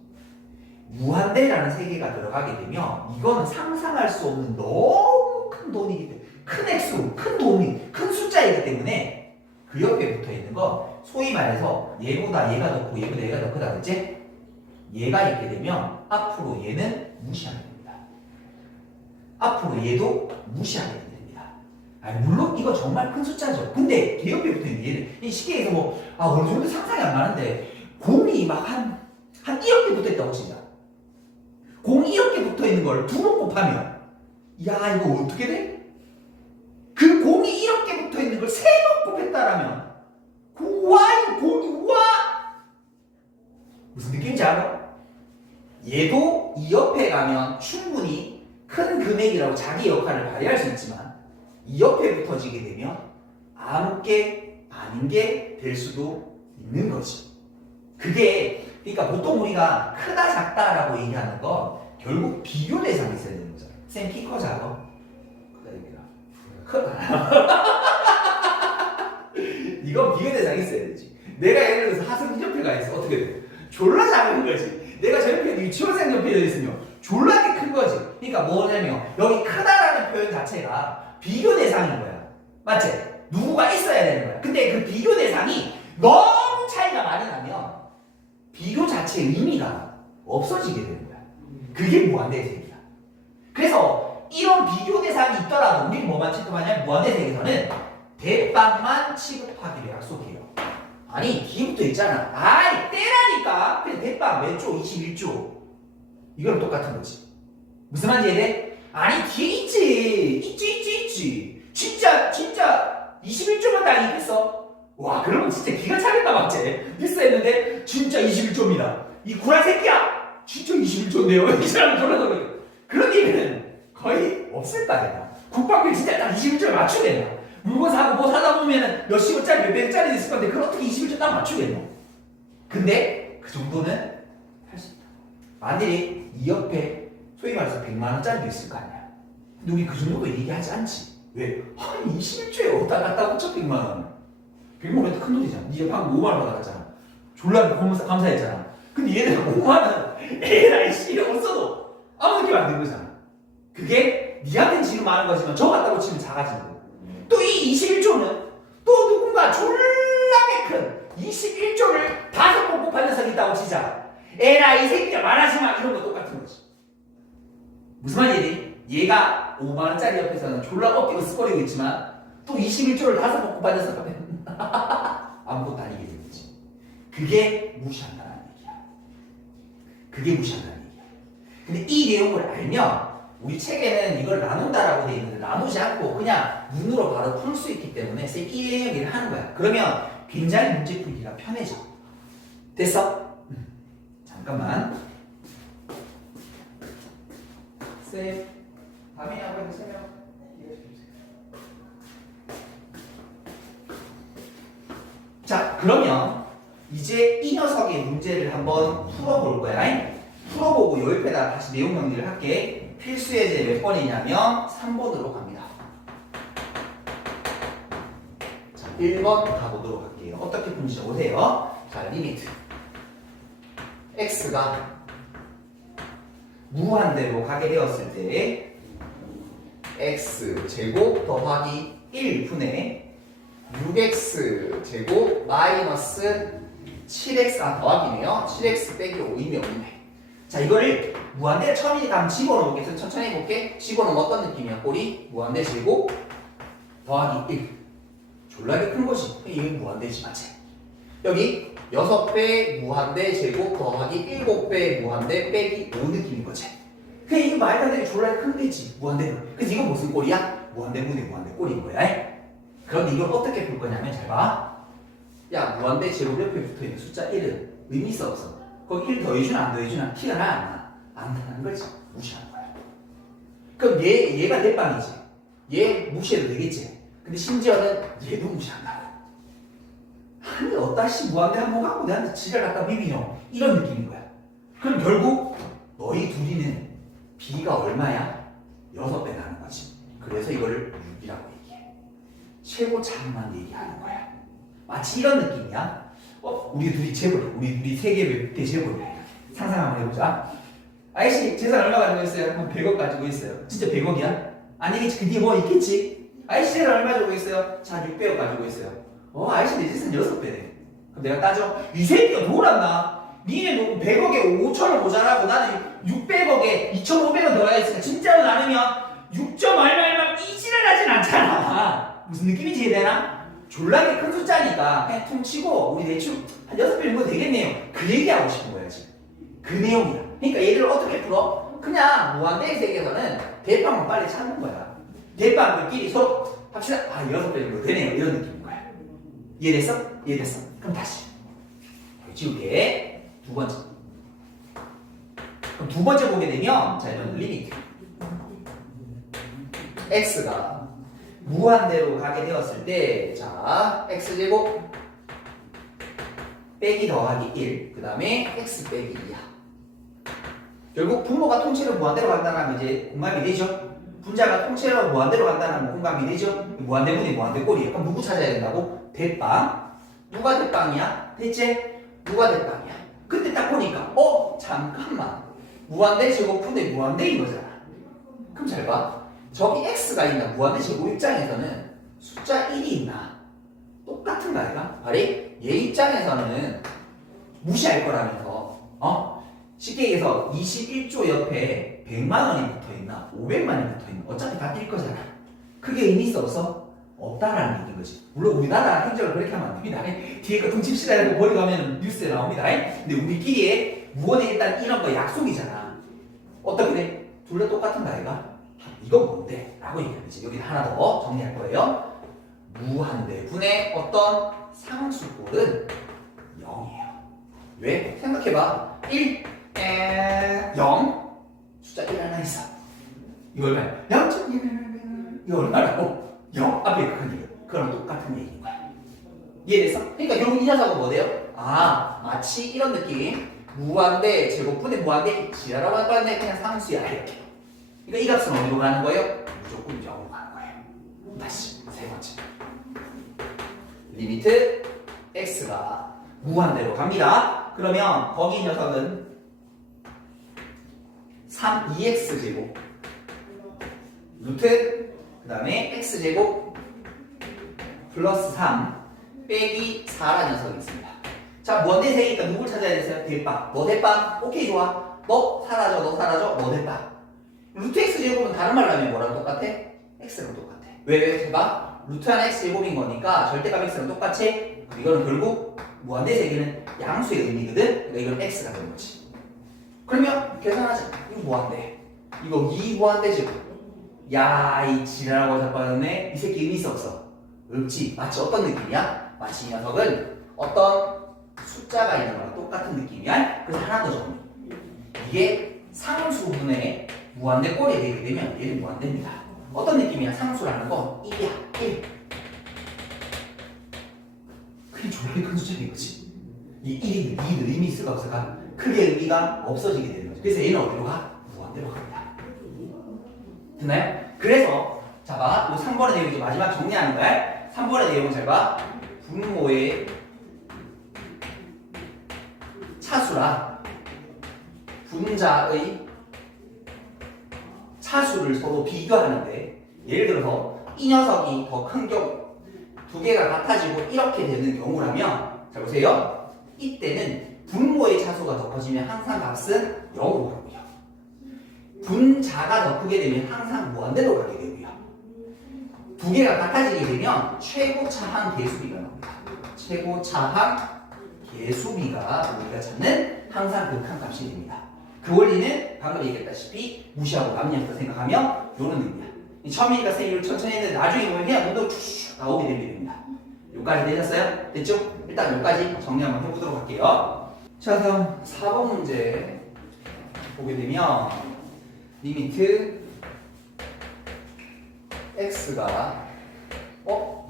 무한대라는 세계가 들어가게 되면 이거는 상상할 수 없는 너무 큰 돈이기 때문에, 큰 액수, 큰 돈이, 큰 숫자이기 때문에 그 옆에 붙어 있는 거, 소위 말해서 얘보다 얘가 더 크고 얘보다 얘가 더 크다 그랬지? 얘가 있게 되면 앞으로 얘는 무시하게 됩니다. 앞으로 얘도 무시하게 됩니다. 물론 이거 정말 큰 숫자죠. 근데 걔 옆에 붙어 있는 얘는 이 시계에서 뭐 어느 정도 상상이 안 가는데 공이 막 한 1억 개 붙어 있다고 치자. 공이 이렇게 붙어 있는 걸 두 번 곱하면 야 이거 어떻게 돼? 그 공이 이렇게 붙어 있는 걸 세 번 곱했다라면 이거 공이 우와! 무슨 느낌인지 알아? 얘도 이 옆에 가면 충분히 큰 금액이라고 자기 역할을 발휘할 수 있지만 이 옆에 붙어지게 되면 아무 게 아닌 게 될 수도 있는 거지. 그게 그러니까 보통 우리가 크다 작다라고 얘기하는 건 결국 비교 대상이 있어야 되는 거잖아. 쌤 키 커 작아? 크다 이건 비교 대상이 있어야 되지. 내가 예를 들어서 하승 옆에가 있어. 어떻게 돼? 졸라 작은 거지. 내가 저 옆에 유치원생 옆에 있으면 졸라게 큰 거지. 그러니까 뭐냐면 여기 크다라는 표현 자체가 비교 대상인 거야. 맞지? 누구가 있어야 되는 거야. 근데 그 비교 대상이 너무 차이가 많이 나면 비교 자체의 의미가 없어지게 되는 거야. 그게 무한대 세계야. 그래서 이런 비교 대상이 있더라도 우리는 뭐만 취급하냐면 무한대 세계에서는 대빵만 취급하기로 약속해요. 아니 뒤부터 있잖아. 떼라니까. 그냥 대빵 몇 조? 21조. 이거랑 똑같은 거지. 무슨 말인지 이해돼? 아니 뒤에 있지. 진짜 21조만 당입했어. 와 그러면 진짜 기가 차겠다 맞지? 됐어 했는데 진짜 21조입니다. 이 구라 새끼야! 진짜 21조인데요? 이 사람 돌아다니고 그런 얘기는 거의 없을 바에야. 국방비 진짜 딱 21조에 맞추겠나? 물건 사고 뭐 사다 보면은 몇십원짜리 몇백짜리 있을 건데 그걸 어떻게 21조 딱 맞추겠노? 근데 그 정도는 할 수 있다. 만일에 이 옆에 소위 말해서 100만원짜리도 있을 거 아니야. 근데 우리 그 정도도 얘기하지 않지. 왜? 21조에 어디다 갖다 붙여 100만원. 100만원 큰 돈이잖아. 니가 방금 5만원 받았잖아. 졸라 감사했잖아. 근데 얘네가 5만원 에라이 씨 없어도 아무 느낌 안 드는 거잖아. 그게 니한테는 지금 많은 거지만 저 갖다 붙이면 작아지는 거야. 또 이 21조는 또 누군가 졸라게 큰 21조를 5번 곱한 녀석이 있다고 치자. 에라이 새끼야 말하지 마. 이런 거 똑같은 거지. 무슨 말이지? 얘가 5만원짜리 옆에서는 졸라 어깨 으쓱거리고 있지만 또 21조를 5번 곱한 녀석 앞에 아무것도 아니게 되는 거지. 그게 무시한다는 얘기야. 그게 무시한다는 얘기야. 근데 이 내용을 알면 우리 책에는 이걸 나눈다라고 돼 있는데 나누지 않고 그냥 눈으로 바로 풀 수 있기 때문에 쌤 이 얘기를 하는 거야. 그러면 굉장히 문제 풀기가 편해져. 됐어? 잠깐만. 쌤, 다민이 아버지 설명. 자, 그러면 이제 이 녀석의 문제를 한번 풀어볼 거야. 풀어보고 요 옆에다 다시 내용 정리를 할게. 필수 예제 몇 번이냐면 3번으로 갑니다. 자, 1번 가보도록 할게요. 어떻게 푸는지 보세요. 자, 리미트. x가 무한대로 가게 되었을 때 x 제곱 더하기 1분의 6x 제곱 마이너스 7x 더하기네요. 7x 빼기 5이면 5네. 자, 이거를 무한대 처음이니까 한번 집어넣어볼게. 천천히 해볼게. 집어넣으면 어떤 느낌이야? 꼴이 무한대 제곱 더하기 1. 졸라게 큰 거지. 이게 무한대지, 맞지? 여기 6배 무한대 제곱 더하기 7배 무한대 빼기 5 느낌인 거지. 그냥 이거 말도 안 되게 졸라게 큰 거지, 무한대는. 그래서 이건 무슨 꼴이야? 무한대분의 무한대 꼴인 거야. 그런데 이걸 어떻게 풀 거냐면 잘 봐. 야, 무한대 제곱 옆에 붙어있는 숫자 1은 의미 있어 없어? 거기 1 더해주나 안 더해주나 티가 나 안 나? 안 나는 거지. 무시하는 거야. 그럼 얘가 내 빵이지. 얘 무시해도 되겠지. 근데 심지어는 얘도 무시한다. 아니 어따시 무한대 한번 갖고 내한테 지랄 갖다 비비노 이런 느낌인 거야. 그럼 결국 너희 둘이는 B가 얼마야? 6배 나는 거지. 그래서 이걸 6이라고 얘기해. 최고 차이만 얘기하는 거야. 마치 이런 느낌이야. 우리 둘이 재벌, 우리 둘이 세계 몇 대 재벌이야. 상상 한번 해보자. 아이씨 재산 얼마 가지고 있어요? 한 100억 가지고 있어요. 진짜 100억이야? 아니겠지. 그 뒤에 뭐 있겠지? 아이씨 재산 얼마 가지고 있어요? 자 600억 가지고 있어요. 아이씨 내 재산 6배네. 그럼 내가 따져. 이 새끼가 돌았나? 니네 100억에 5천원 모자라고 나는 600억에 2,500원 더 가있으니까 진짜로 나누면 6점 얼마 이지랄 하진 않잖아. 무슨 느낌인지 이해되나? 졸라게 큰 숫자니까 그냥 퉁치고 우리 대충 한 6배 정도 되겠네요. 그 얘기하고 싶은 거야 지금. 그 내용이야. 그러니까 얘를 어떻게 풀어? 그냥 무한대의 세계에서는 대빵만 빨리 찾는 거야. 대빵들끼리 서로 합시다. 6배 정도 되네요. 이런 느낌인 거야. 이해됐어? 이해됐어? 그럼 다시 지울게. 두 번째. 그럼 두 번째 보게 되면 자 이런 리미트. x가 무한대로 가게 되었을 때 자 x제곱 빼기 더하기 1 그 다음에 x 빼기 2야. 결국 분모가 통째로 무한대로 간다는 이제 공감이 되죠. 분자가 통째로 무한대로 간다는 공감이 되죠. 무한대분이 무한대 꼴이에요. 그럼 누구 찾아야 된다고? 대빵. 누가 대빵이야? 대체 누가 대빵이야? 그때 딱 보니까 잠깐만 무한대 제곱분의 무한대인 거잖아. 그럼 잘 봐. 저기 x가 있나 무한대 제곱 입장에서는 숫자 1이 있나 똑같은 거 아이가? 바리 얘 입장에서는 무시할 거라면서 쉽게 얘기해서 21조 옆에 100만 원이 붙어있나 500만 원이 붙어있나 어차피 다 뛸 거잖아. 그게 의미 있어 없어? 없다라는 얘기인 거지. 물론 우리나라 행정을 그렇게 하면 안 됩니다. 뒤에 거 퉁칩시다 이러고 버리 가면 뉴스에 나옵니다. 근데 우리끼리의 무언에 일단 이런 거 약속이잖아. 어떻게 돼? 둘 다 똑같은 거 아이가? 이건 뭔데? 라고 얘기하지. 여기 하나 더 정리할 거예요. 무한대분의 어떤 상수꼴은 0이에요. 왜? 생각해봐. 1, 0 숫자 1 하나 있어. 이거 얼마야? 0.1 이거 얼마라고? 0 앞에 큰 이유. 그거랑 똑같은 얘기인 거야. 이해됐어? 그러니까 결국 이 녀석은 뭐 돼요? 마치 이런 느낌. 무한대 제곱분의 무한대 지라라고 할 건데 그냥 상수야 이렇게. 그러니까 이 값은 어디로 가는 거예요? 무조건 0으로 가는 거예요. 다시 세 번째. 리미트 x가 무한대로 갑니다. 그러면 거기 녀석은 2x 제곱 루트 그 다음에 x제곱 플러스 3 빼기 4라는 녀석이 있습니다. 자, 무한대 세계니까 누굴 찾아야 되세요? 대빵. 너 대빵? 오케이 좋아. 너 사라져. 너 대빵. 루트 x제곱은 다른 말로 하면 뭐랑 똑같아? x랑 똑같아. 왜? 해봐. 루트 하나 x제곱인 거니까 절대값 x랑 똑같이. 이거는 결국 무한대 세계는 양수의 의미거든. 그러니까 이건 x가 되는 거지. 그러면 계산하자. 이거 무한대. 이거 2 무한대죠. 야, 이 지랄하고 자빠졌네. 이 새끼 의미 있어 없어? 없지. 마치 어떤 느낌이야? 마치 이 녀석은 어떤 숫자가 있는 거랑 똑같은 느낌이야. 그래서 하나 더 정리. 이게 상수분의 무한대 꼴이 되게 되면 얘는 무한대입니다. 어떤 느낌이야? 상수라는 건 1이야. 1. 그게 졸라게 큰 숫자인 거지. 이 1이 2는 의미 있을까 없을까? 크게 의미가 없어지게 되는 거죠. 그래서 얘는 어디로 가? 무한대로 갑니다. 됐나요? 그래서 자 봐. 이 3번의 내용 이제 마지막 정리하는 거야. 3번의 내용은 잘 봐. 분모의 차수라 분자의 차수를 서로 비교하는데 예를 들어서 이 녀석이 더 큰 경우 두 개가 같아지고 이렇게 되는 경우라면 자 보세요. 이때는 분모의 차수가 더 커지면 항상 값은 0으로 가고요. 분자가 더 크게 되면 항상 무한대로 가게 되고요. 두 개가 같아지게 되면 최고 차항 계수비가 나옵니다. 최고 차항 계수비가 우리가 찾는 항상 극한 값이 됩니다. 그 원리는 방금 얘기했다시피 무시하고 남녀에서 생각하면 이런 의미야. 처음이니까 선생님이 천천히 했는데 나중에 보면 그냥 문도 쭉 나오게 됩니다. 여기까지 되셨어요? 됐죠? 일단 여기까지 정리 한번 해보도록 할게요. 자, 다음 4번 문제 보게 되면 리미트 x가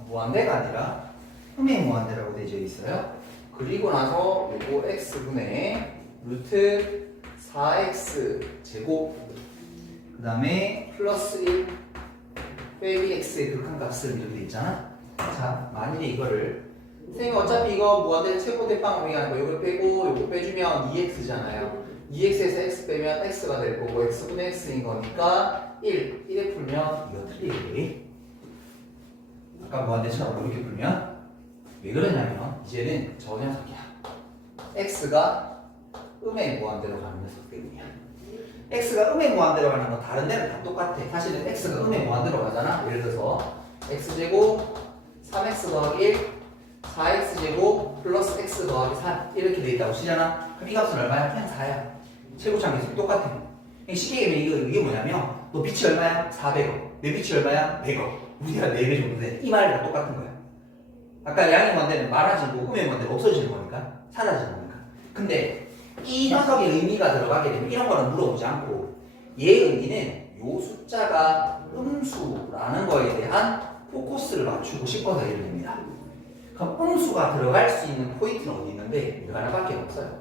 무한대가 아니라 음의 무한대라고 되어 있어요. 그리고 나서 요거 x분의 루트 4x 제곱 그 다음에 플러스 1 빼기 x의 극한값을 이렇게 돼 있잖아. 자, 만일에 이거를 선생님 어차피 이거 무한대 최고대빵 우리가 이거 빼고 이거 빼주면 2x잖아요. 2x에서 x 빼면 x가 될 거고 x분의 x인 거니까 1에 풀면 이거 틀리게. 아까 무한대처럼 이렇게 풀면 왜 그러냐면 이제는 저 녀석이야. x가 음의 무한대로 가는 녀석 때문이야. x가 음의 무한대로 가는 건 다른 데는 다 똑같아. 사실은 x가 음의 무한대로 가잖아. 예를 들어서 x제곱 3x 더하기 1 4x제곱 플러스 x 더하기 3 이렇게 돼 있다고 치잖아. 그럼 이 값은 얼마야? 그냥 4야. 최고차항 계수 똑같아. 쉽게 얘기하면 이게 뭐냐면 너 빛이 얼마야? 400억. 내 빛이 얼마야? 100억. 우리가 4배 정도 돼. 이 말이랑 똑같은 거야. 아까 양의 무한대는 많아지고 음의 무한대는 없어지는 거니까 사라지는 거니까. 근데 이 녀석의 의미가 들어가게 되면 이런 거는 물어보지 않고 얘의 의미는 요 숫자가 음수라는 거에 대한 포커스를 맞추고 싶어서 이를 됩니다. 그럼 음수가 들어갈 수 있는 포인트는 어디 있는데 이거 하나밖에 없어요.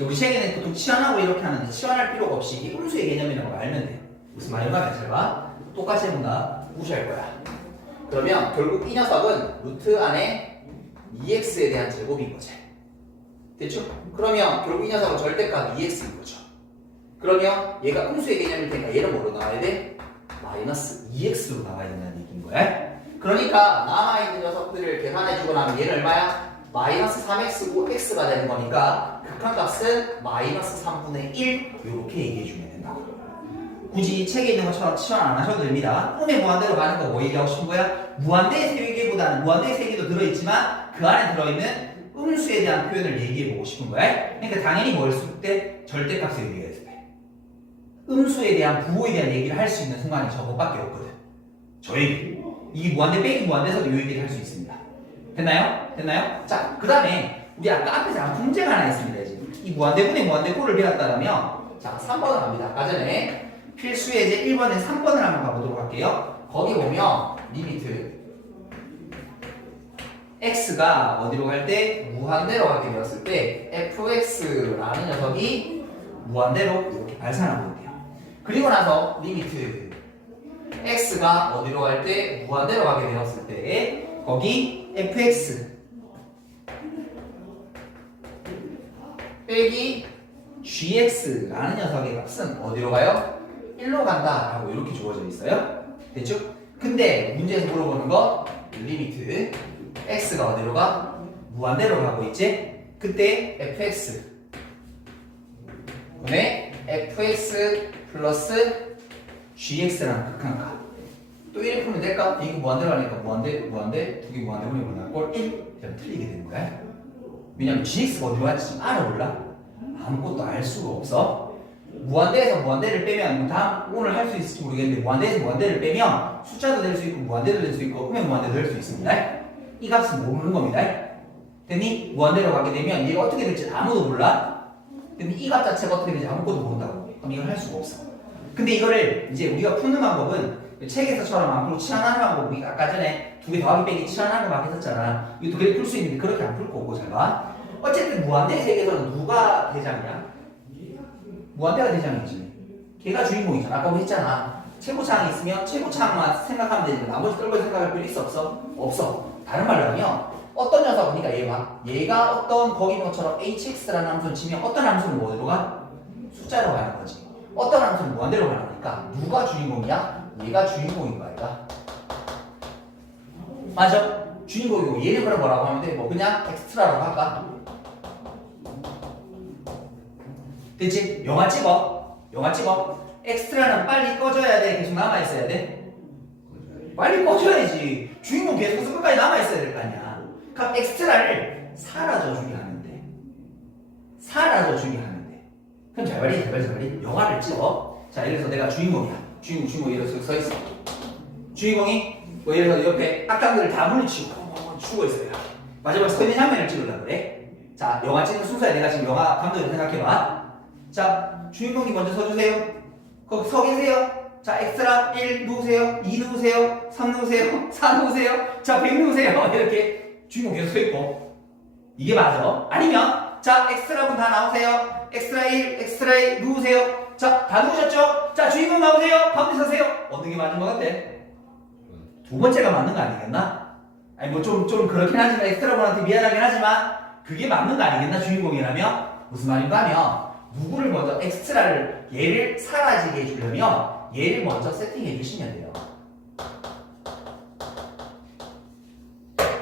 우리 시행에는 보통 치환하고 이렇게 하는데 치환할 필요가 없이 이게 음수의 개념이라고 알면 돼요. 무슨 말인가 잘 봐. 똑같이 해본다. 무시할 거야. 그러면 결국 이 녀석은 루트 안에 2x에 대한 제곱인 거지. 됐죠? 그러면 결국 이 녀석은 절대값 2x인 거죠. 그러면 얘가 음수의 개념일 테니까 얘는 뭐로 나와야 돼? 마이너스 2x로 나와야 된다는 얘기인 거야. 그러니까 남아있는 녀석들을 계산해주고 나면 얘는 얼마야? 마이너스 3x고 x가 되는 거니까 극한값은 마이너스 3분의 1 이렇게 얘기해주면 된다고. 굳이 책에 있는 것처럼 치환 안 하셔도 됩니다. 음의 무한대로 가는 거 뭐 얘기하고 싶은 거야? 무한대의 세개보다는 무한대의 세개도 들어있지만 그 안에 들어있는 음수에 대한 표현을 얘기해보고 싶은 거야. 그러니까 당연히 뭘 쓸 때? 절대값을 얘기했을 때. 음수에 대한 부호에 대한 얘기를 할 수 있는 순간이 저것밖에 없거든. 저 얘기. 이게 무한대 빼기 무한대에서도 이 얘기를 할 수 있습니다. 됐나요? 됐나요? 자, 그 다음에 우리 아까 앞에서 한 문제가 하나 있습니다. 지금. 이 무한대분의 무한대꼴을 배웠다면 자, 3번을 갑니다. 아까 전에 필수 예제 1번에 3번을 한번 가보도록 할게요. 거기 보면 리미트 x가 어디로 갈 때? 무한대로 가게 되었을 때 fx라는 녀석이 무한대로 이렇게 발산하고 있대요. 그리고 나서 리미트 x가 어디로 갈 때? 무한대로 가게 되었을 때 거기 fx 빼기 gx라는 녀석의 값은 어디로 가요? 1로 간다 라고 이렇게 주어져 있어요. 됐죠? 근데 문제에서 물어보는 거 리미트 x가 어디로 가? 무한대로 가고 있지? 그때 fx 분의 fx 플러스 gx라는 극한값 또 1을 풀면 될까? 이게 무한대로 가니까 무한대 두 개 무한대 분의 무한대 꼴 1? 이러면 틀리게 되는 거야. 왜냐면 gx가 어디로 갈지 알아 몰라? 아무것도 알 수가 없어. 무한대에서 무한대를 빼면 다음 오늘 할 수 있을지 모르겠는데 무한대에서 무한대를 빼면 숫자도 될 수 있고 무한대도 될 수 있고 음의 무한대도 될 수 있습니다. 이 값은 모르는 겁니다. 됐니? 무한대로 가게 되면 얘가 어떻게 될지 아무도 몰라. 근데 이 값 자체가 어떻게 될지 아무것도 모른다고. 그럼 이걸 할 수가 없어. 근데 이거를 이제 우리가 푸는 방법은 책에서처럼 안 풀고 치환하는 방법, 우리가 아까 전에 두 개 더하기 빼기 치환하는 거 막 했었잖아. 이 두 개를 풀 수 있는데 그렇게 안 풀 거고 잘 봐. 어쨌든 무한대 세계에서는 누가 대장이야? 무한대가 대장이지. 걔가 주인공이잖아. 아까 우리 했잖아. 최고차항이 있으면 최고차항만 생각하면 되는데 나머지 딴 걸 생각할 필요 있어 없어? 없어. 다른 말로 하면 어떤 녀석 보니까 얘가 어떤 거기 것처럼 hx라는 함수를 치면 어떤 함수는 뭐로 가? 숫자로 가는 거지. 어떤 함수는 무한대로 가는 거니까 누가 주인공이야? 얘가 주인공인 거야. 얘가. 맞아? 주인공이고 얘는 그럼 뭐라고 하면 돼? 뭐 그냥 엑스트라라고 할까? 됐지? 영화 찍어. 영화 찍어. 엑스트라는 빨리 꺼져야 돼? 계속 남아있어야 돼? 빨리 꺼져야지. 주인공 계속 끝까지 남아있어야 될 거 아니야. 그럼 엑스트라를 사라져주게 하면 돼. 사라져주게 하면 돼. 그럼 잘 말이. 영화를 찍어. 자, 예를 들어서 내가 주인공이야. 주인공 예를 들어서 서있어. 주인공이 뭐 예를 들어서 옆에 악당들을 다 물리치고 죽어 있어요. 마지막에 서 있는 장면을 찍으려고 그래. 자, 영화 찍는 순서에 내가 지금 영화 감독을 생각해봐. 자, 주인공이 먼저 서주세요. 거기 서 계세요. 자, 엑스트라 1 누우세요. 2 누우세요. 3 누우세요. 4 누우세요. 자, 100 누우세요. 이렇게 주인공 계속 서 있고. 이게 맞아. 아니면 자, 엑스트라 분 다 나오세요. 엑스트라 1, 엑스트라 2 누우세요. 자, 다 누우셨죠? 자, 주인공 나오세요. 가운데 서세요. 어느 게 맞는 것 같아? 두 번째가 맞는 거 아니겠나? 아니 뭐 좀 그렇긴 하지만 엑스트라 분한테 미안하긴 하지만 그게 맞는 거 아니겠나? 주인공이라면? 무슨 말인가 하면 누구를 먼저 엑스트라를 얘를 사라지게 해주려면 얘를 먼저 세팅해 주시면 돼요.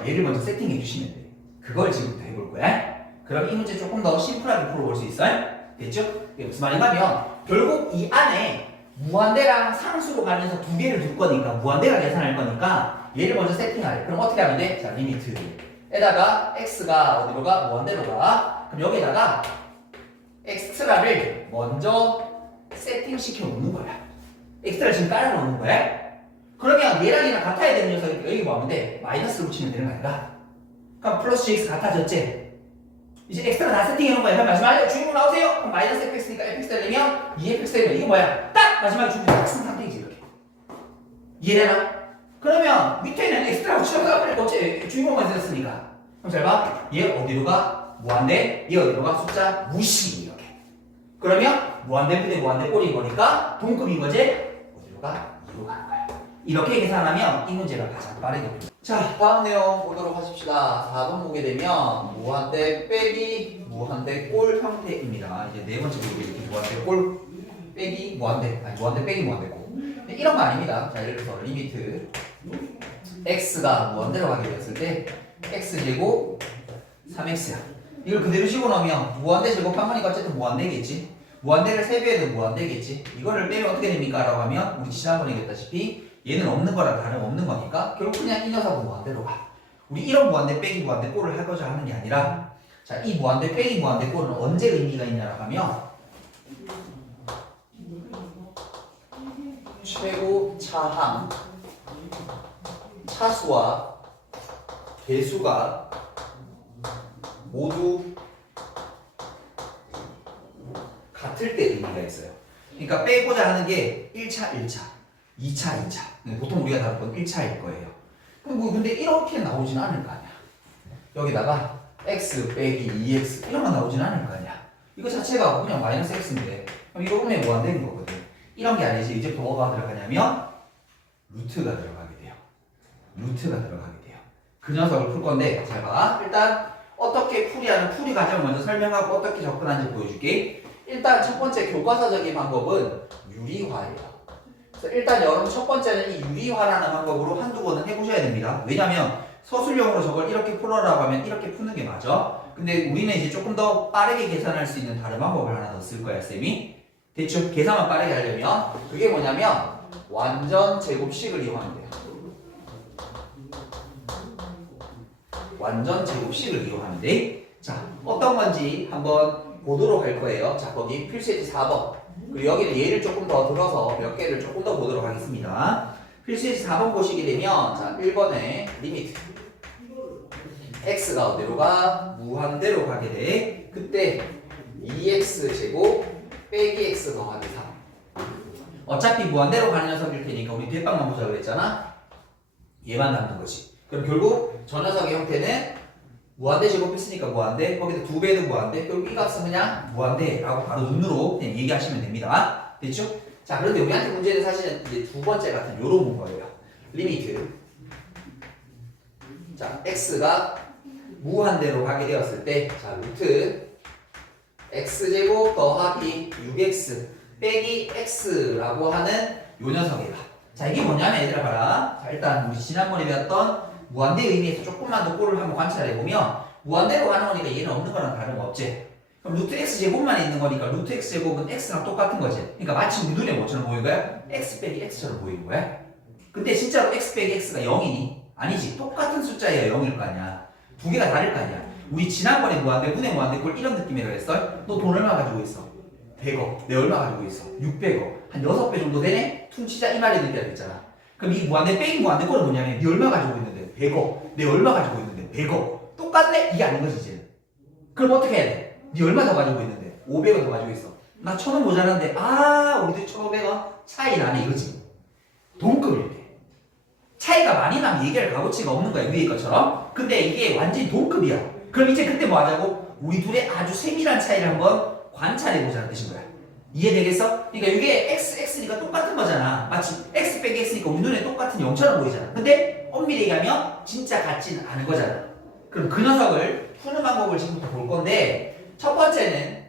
얘를 먼저 세팅해 주시면 돼. 그걸 지금부터 해볼 거야. 그럼 이 문제 조금 더 심플하게 풀어볼 수 있어요? 됐죠? 이게 무슨 말인가 하면 결국 이 안에 무한대랑 상수로 가면서 두 개를 둘 거니까 무한대가 계산할 거니까 얘를 먼저 세팅하래. 그럼 어떻게 하면 돼? 자, 리미트에다가 x가 어디로 가? 무한대로 가. 그럼 여기다가 엑스트라를 먼저 세팅시켜 놓는 거야. 엑스트라를 지금 깔아 놓는 거야. 그러면 얘랑 얘랑 같아야 되는 녀석이 여기 뭐 하면 돼? 마이너스를 붙이면 되는 거 아닌가? 그럼 플러스 gx 같아졌지? 이제 엑스트라 다 세팅해 놓은 거야. 그럼 마지막에 주인공 나오세요. 그럼 마이너스 fx니까 fx 되려면 2fx 되면 이거 뭐야? 딱 마지막에 주인공 딱 쓴 상태이지 이렇게. 이해되나? 그러면 밑에는 엑스트라 붙여서 어째 주인공만 썼으니까. 그럼 잘 봐. 얘 어디로 가? 무한대. 얘 어디로 가? 숫자 무시 이렇게. 그러면 무한대 분의 무한대 꼴인 거니까 동급인 거지? 어디로 가? 2로 가는 거야. 이렇게 계산하면 이 문제가 가장 빠르게 풀려. 자, 다음 내용 보도록 하십시다. 4번 보게 되면 무한대 빼기 무한대 꼴 형태입니다. 이제 네 번째 보게 되면 무한대 꼴 빼기 무한대, 아니 무한대 빼기 무한대 꼴. 이런 거 아닙니다. 자, 예를 들어서 리미트 x가 무한대로 가게 되었을 때 x제곱 3x야. 이걸 그대로 집어넣으면 무한대 제곱한 거니까 어쨌든 무한대겠지. 무한대를 세배해도 무한대겠지. 이거를 빼면 어떻게 됩니까? 라고 하면 우리 지난번에 얘기했다시피 얘는 없는 거랑 다름없는 거니까 결국 그냥 이 녀석은 무한대로 가. 우리 이런 무한대 빼기 무한대 꼴을 하고자 하는 게 아니라 자, 이 무한대 빼기 무한대 꼴은 언제 의미가 있냐라고 하면 최고 차항 차수와 개수가 모두 같을 때 의미가 있어요. 그러니까 빼고자 하는 게 1차, 1차, 2차, 2차. 보통 우리가 다룰 건 1차일 거예요. 근데 이렇게 나오진 않을 거 아니야. 여기다가 x 빼기 2x 이런 거 나오진 않을 거 아니야. 이거 자체가 그냥 마이너스 x인데 그럼 이거 보면 무한대인 거거든. 이런 게 아니지. 이제 뭐가 들어가냐면 루트가 들어가게 돼요. 루트가 들어가게 돼요. 그 녀석을 풀 건데 잘 봐. 일단 어떻게 풀이하는 풀이 과정을 먼저 설명하고 어떻게 접근하는지 보여줄게. 일단 첫 번째 교과서적인 방법은 유리화예요. 그래서 일단 여러분 첫 번째는 이 유리화라는 방법으로 한두 번은 해보셔야 됩니다. 왜냐면 서술형으로 저걸 이렇게 풀어라고 하면 이렇게 푸는 게 맞아. 근데 우리는 이제 조금 더 빠르게 계산할 수 있는 다른 방법을 하나 더 쓸 거야, 쌤이. 대충 계산만 빠르게 하려면 그게 뭐냐면 완전 제곱식을 이용하면 돼요. 완전 제곱식을 이용하면 돼. 자, 어떤 건지 한번 보도록 할 거예요. 자, 거기 필수예제 4번. 그리고 여기는 예를 조금 더 들어서 몇 개를 조금 더 보도록 하겠습니다. 필수예시 4번 보시게 되면 자 1번에 리미트 x가 어디로 가? 무한대로 가게 돼. 그때 2x 제곱 빼기 x 더하기 3. 어차피 무한대로 가는 녀석일 테니까 우리 대빵만 보자 그랬잖아. 얘만 남는 거지. 그럼 결국 저 녀석의 형태는 무한대 제곱했으니까 무한대, 거기다 2배도 무한대, 결국 이 값은 그냥 무한대라고 바로 눈으로 그냥 얘기하시면 됩니다. 됐죠? 자, 그런데 우리한테 문제는 사실은 이제 두 번째 같은 요런 거예요. 리미트. 자, x가 무한대로 가게 되었을 때, 자, 루트 x제곱 더하기 6x 빼기 x라고 하는 요 녀석이다. 자, 이게 뭐냐면 얘들아 봐라. 자, 일단 우리 지난번에 배웠던 무한대 의미에서 조금만 더 꼴을 한번 관찰해보면 무한대로 가는 거니까 얘는 없는 거랑 다름없지. 그럼 루트 x제곱만 있는 거니까 루트 x제곱은 x랑 똑같은 거지. 그러니까 마치 우리 눈에 뭐처럼 보이는 거야? x 빼기 x처럼 보이는 거야. 근데 진짜로 x 빼기 x가 0이니? 아니지. 똑같은 숫자야 0일 거 아니야. 두 개가 다를 거 아니야. 우리 지난번에 무한대, 분의 무한대 꼴 이런 느낌이라 했어. 너 돈 얼마 가지고 있어? 100억. 내 얼마 가지고 있어? 600억. 한 6배 정도 되네? 퉁치자 이 말이 느껴야 됐잖아. 그럼 이 무한대 빼기 무한대 꼴은 뭐냐면 네 얼마 가지고 있는데? 100억. 내 얼마 가지고 있는데? 100억. 똑같네? 이게 아닌 거지 이제. 그럼 어떻게 해야 돼? 네 얼마 더 가지고 있는데? 500원 더 가지고 있어. 나 1000원 모자란데 우리들 1500원 차이 나네 이거지. 동급일 때. 차이가 많이 나면 얘기할 값어치가 없는 거야 위에 것처럼. 근데 이게 완전히 동급이야. 그럼 이제 그때 뭐 하자고? 우리 둘의 아주 세밀한 차이를 한번 관찰해보자는 뜻인 거야. 이해되겠어? 그러니까 이게 x니까 똑같은 거잖아. 마치 x 빼기 x니까 우리 눈에 똑같은 0처럼 보이잖아. 근데 엄밀히 얘기하면 진짜 같지는 않은 거잖아. 그럼 그 녀석을 푸는 방법을 지금부터 볼 건데, 첫 번째는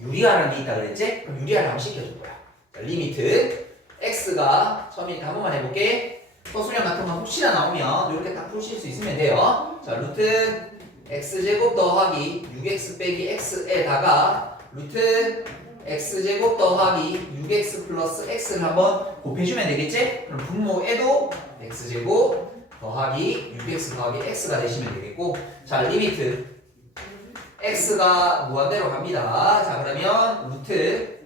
유리화라는 게 있다 그랬지? 그럼 유리화를 한번 시켜줄 거야. 자, 리미트 x가 처음이니까 한 번만 해볼게. 서술형 같은 거 혹시나 나오면 이렇게 딱 푸실 수 있으면 돼요. 자, 루트 x제곱 더하기 6x 빼기 x에다가 루트 x제곱 더하기 6x 플러스 x를 한번 곱해주면 되겠지? 그럼 분모에도 x제곱 더하기 6x 더하기 x가 되시면 되겠고, 자, 리미트 x가 무한대로 갑니다. 자, 그러면 루트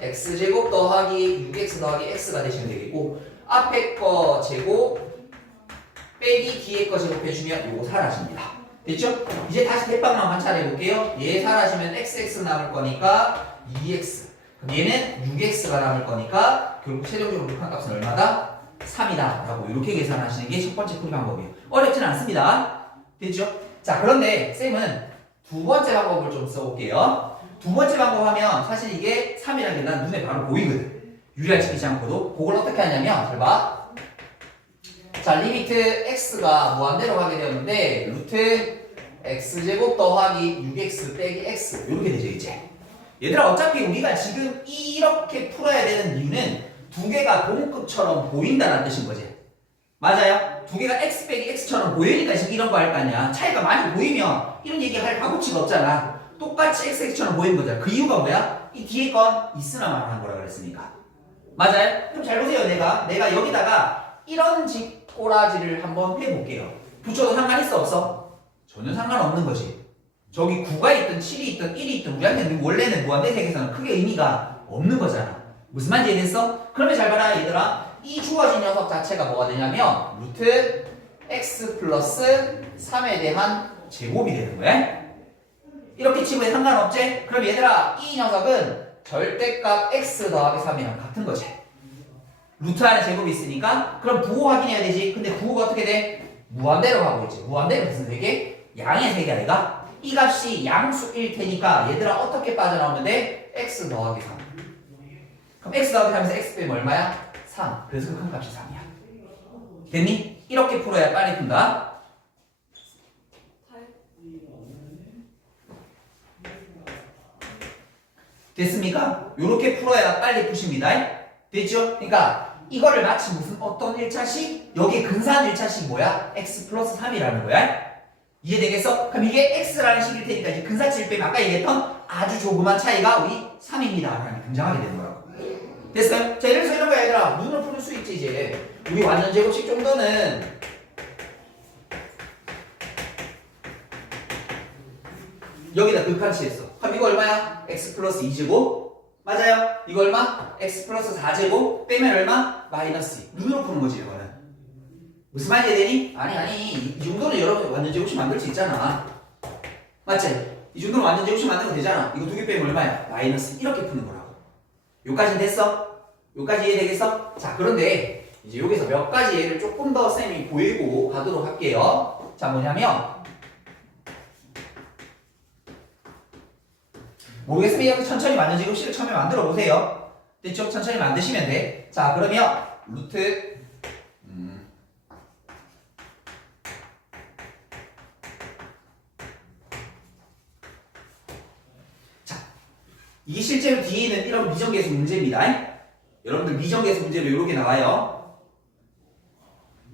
x제곱 더하기 6x 더하기 x가 되시면 되겠고, 앞에 거 제곱 빼기 뒤에 거 제곱해주면 요거 사라집니다. 됐죠? 이제 다시 대빵만 관찰해 볼게요. 얘 사라지면 xx 남을 거니까 2x. 그럼 얘는 6x가 남을 거니까 결국 최종적으로 극한 값은 얼마다? 3이다 라고 이렇게 계산하시는 게 첫 번째 풀이 방법이에요. 어렵진 않습니다. 됐죠? 자, 그런데 쌤은 두 번째 방법을 좀 써볼게요. 두 번째 방법 하면 사실 이게 3이라는 게 난 눈에 바로 보이거든. 유리화 시키지 않고도. 그걸 어떻게 하냐면 잘 봐. 자, 리미트 x가 무한대로 가게 되었는데 루트 x제곱 더하기 6x 빼기 x 이렇게 되죠 이제. 얘들아, 어차피 우리가 지금 이렇게 풀어야 되는 이유는 두 개가 동급처럼 보인다는 뜻인 거지. 맞아요? 두 개가 x 빼기 x처럼 보이니까 지금 이런 거 할 거 아니야. 차이가 많이 보이면 이런 얘기 할 값어치가 없잖아. 똑같이 xx처럼 보이는 거잖아. 그 이유가 뭐야? 이 뒤에 건 있으나만 하는 거라 그랬으니까. 맞아요? 그럼 잘 보세요. 내가 여기다가 이런 꼬라지를 한번 해볼게요. 붙여도 상관 있어 없어? 전혀 상관없는 거지. 저기 9가 있든 7이 있든 1이 있든 우리한테는 원래는 무한대 세계에서는 크게 의미가 없는 거잖아. 무슨 말인지 이해됐어? 그러면 잘 봐라 얘들아. 이 주어진 녀석 자체가 뭐가 되냐면 루트 x 플러스 3에 대한 제곱이 되는 거야. 이렇게 치고에 상관없지? 그럼 얘들아, 이 녀석은 절대값 x 더하기 3이랑 같은 거지. 루트 안에 제곱이 있으니까 그럼 부호 확인해야 되지. 근데 부호가 어떻게 돼? 무한대로 가고 있지. 무한대로 무슨 세계? 양의 세계 아이가? 이 값이 양수일 테니까 얘들아 어떻게 빠져나오면 돼? x 더하기 3. 그럼 x 더하기 3에서 x 빼면 얼마야? 3. 그래서 큰 값이 3이야. 됐니? 이렇게 풀어야 빨리 푼다. 됐습니까? 이렇게 풀어야 빨리 푸십니다. 됐죠? 그러니까 이거를 마치 무슨 어떤 1차식? 여기 근사한 1차식 뭐야? x 플러스 3이라는 거야. 이해되겠어? 그럼 이게 x라는 식일 테니까 이제 근사치를 빼면 아까 얘기했던 아주 조그만 차이가 우리 3입니다 라는 게 등장하게 되는 거라고. 됐어요? 자, 이래서 이런 거야 얘들아. 눈으로 풀 수 있지 이제. 우리 완전 제곱식 정도는 여기다 극한치했어. 그럼 이거 얼마야? x 플러스 2제곱 맞아요. 이거 얼마? x 플러스 4제곱 빼면 얼마? 마이너스 2. 눈으로 푸는 거지 이거는. 무슨 말인지 되니? 아니 이 정도는 여러분 완전 제곱식 만들 수 있잖아. 맞지? 이 정도는 완전 제곱식 만들면 되잖아. 이거 두 개 빼면 얼마야? 마이너스 이렇게 푸는 거라고. 요까지는 됐어? 요까지 이해되겠어? 자, 그런데 이제 여기서 몇 가지 예를 조금 더 쌤이 보이고 가도록 할게요. 자, 뭐냐면 모르겠으면 이렇게 천천히 완전 제곱식을 처음에 만들어 보세요. 됐죠? 천천히 만드시면 돼. 자, 그러면 루트 자, 이게 실제로 뒤에 있는 이런 미정계수 문제입니다. 여러분들 미정계수 문제로 이렇게 나와요.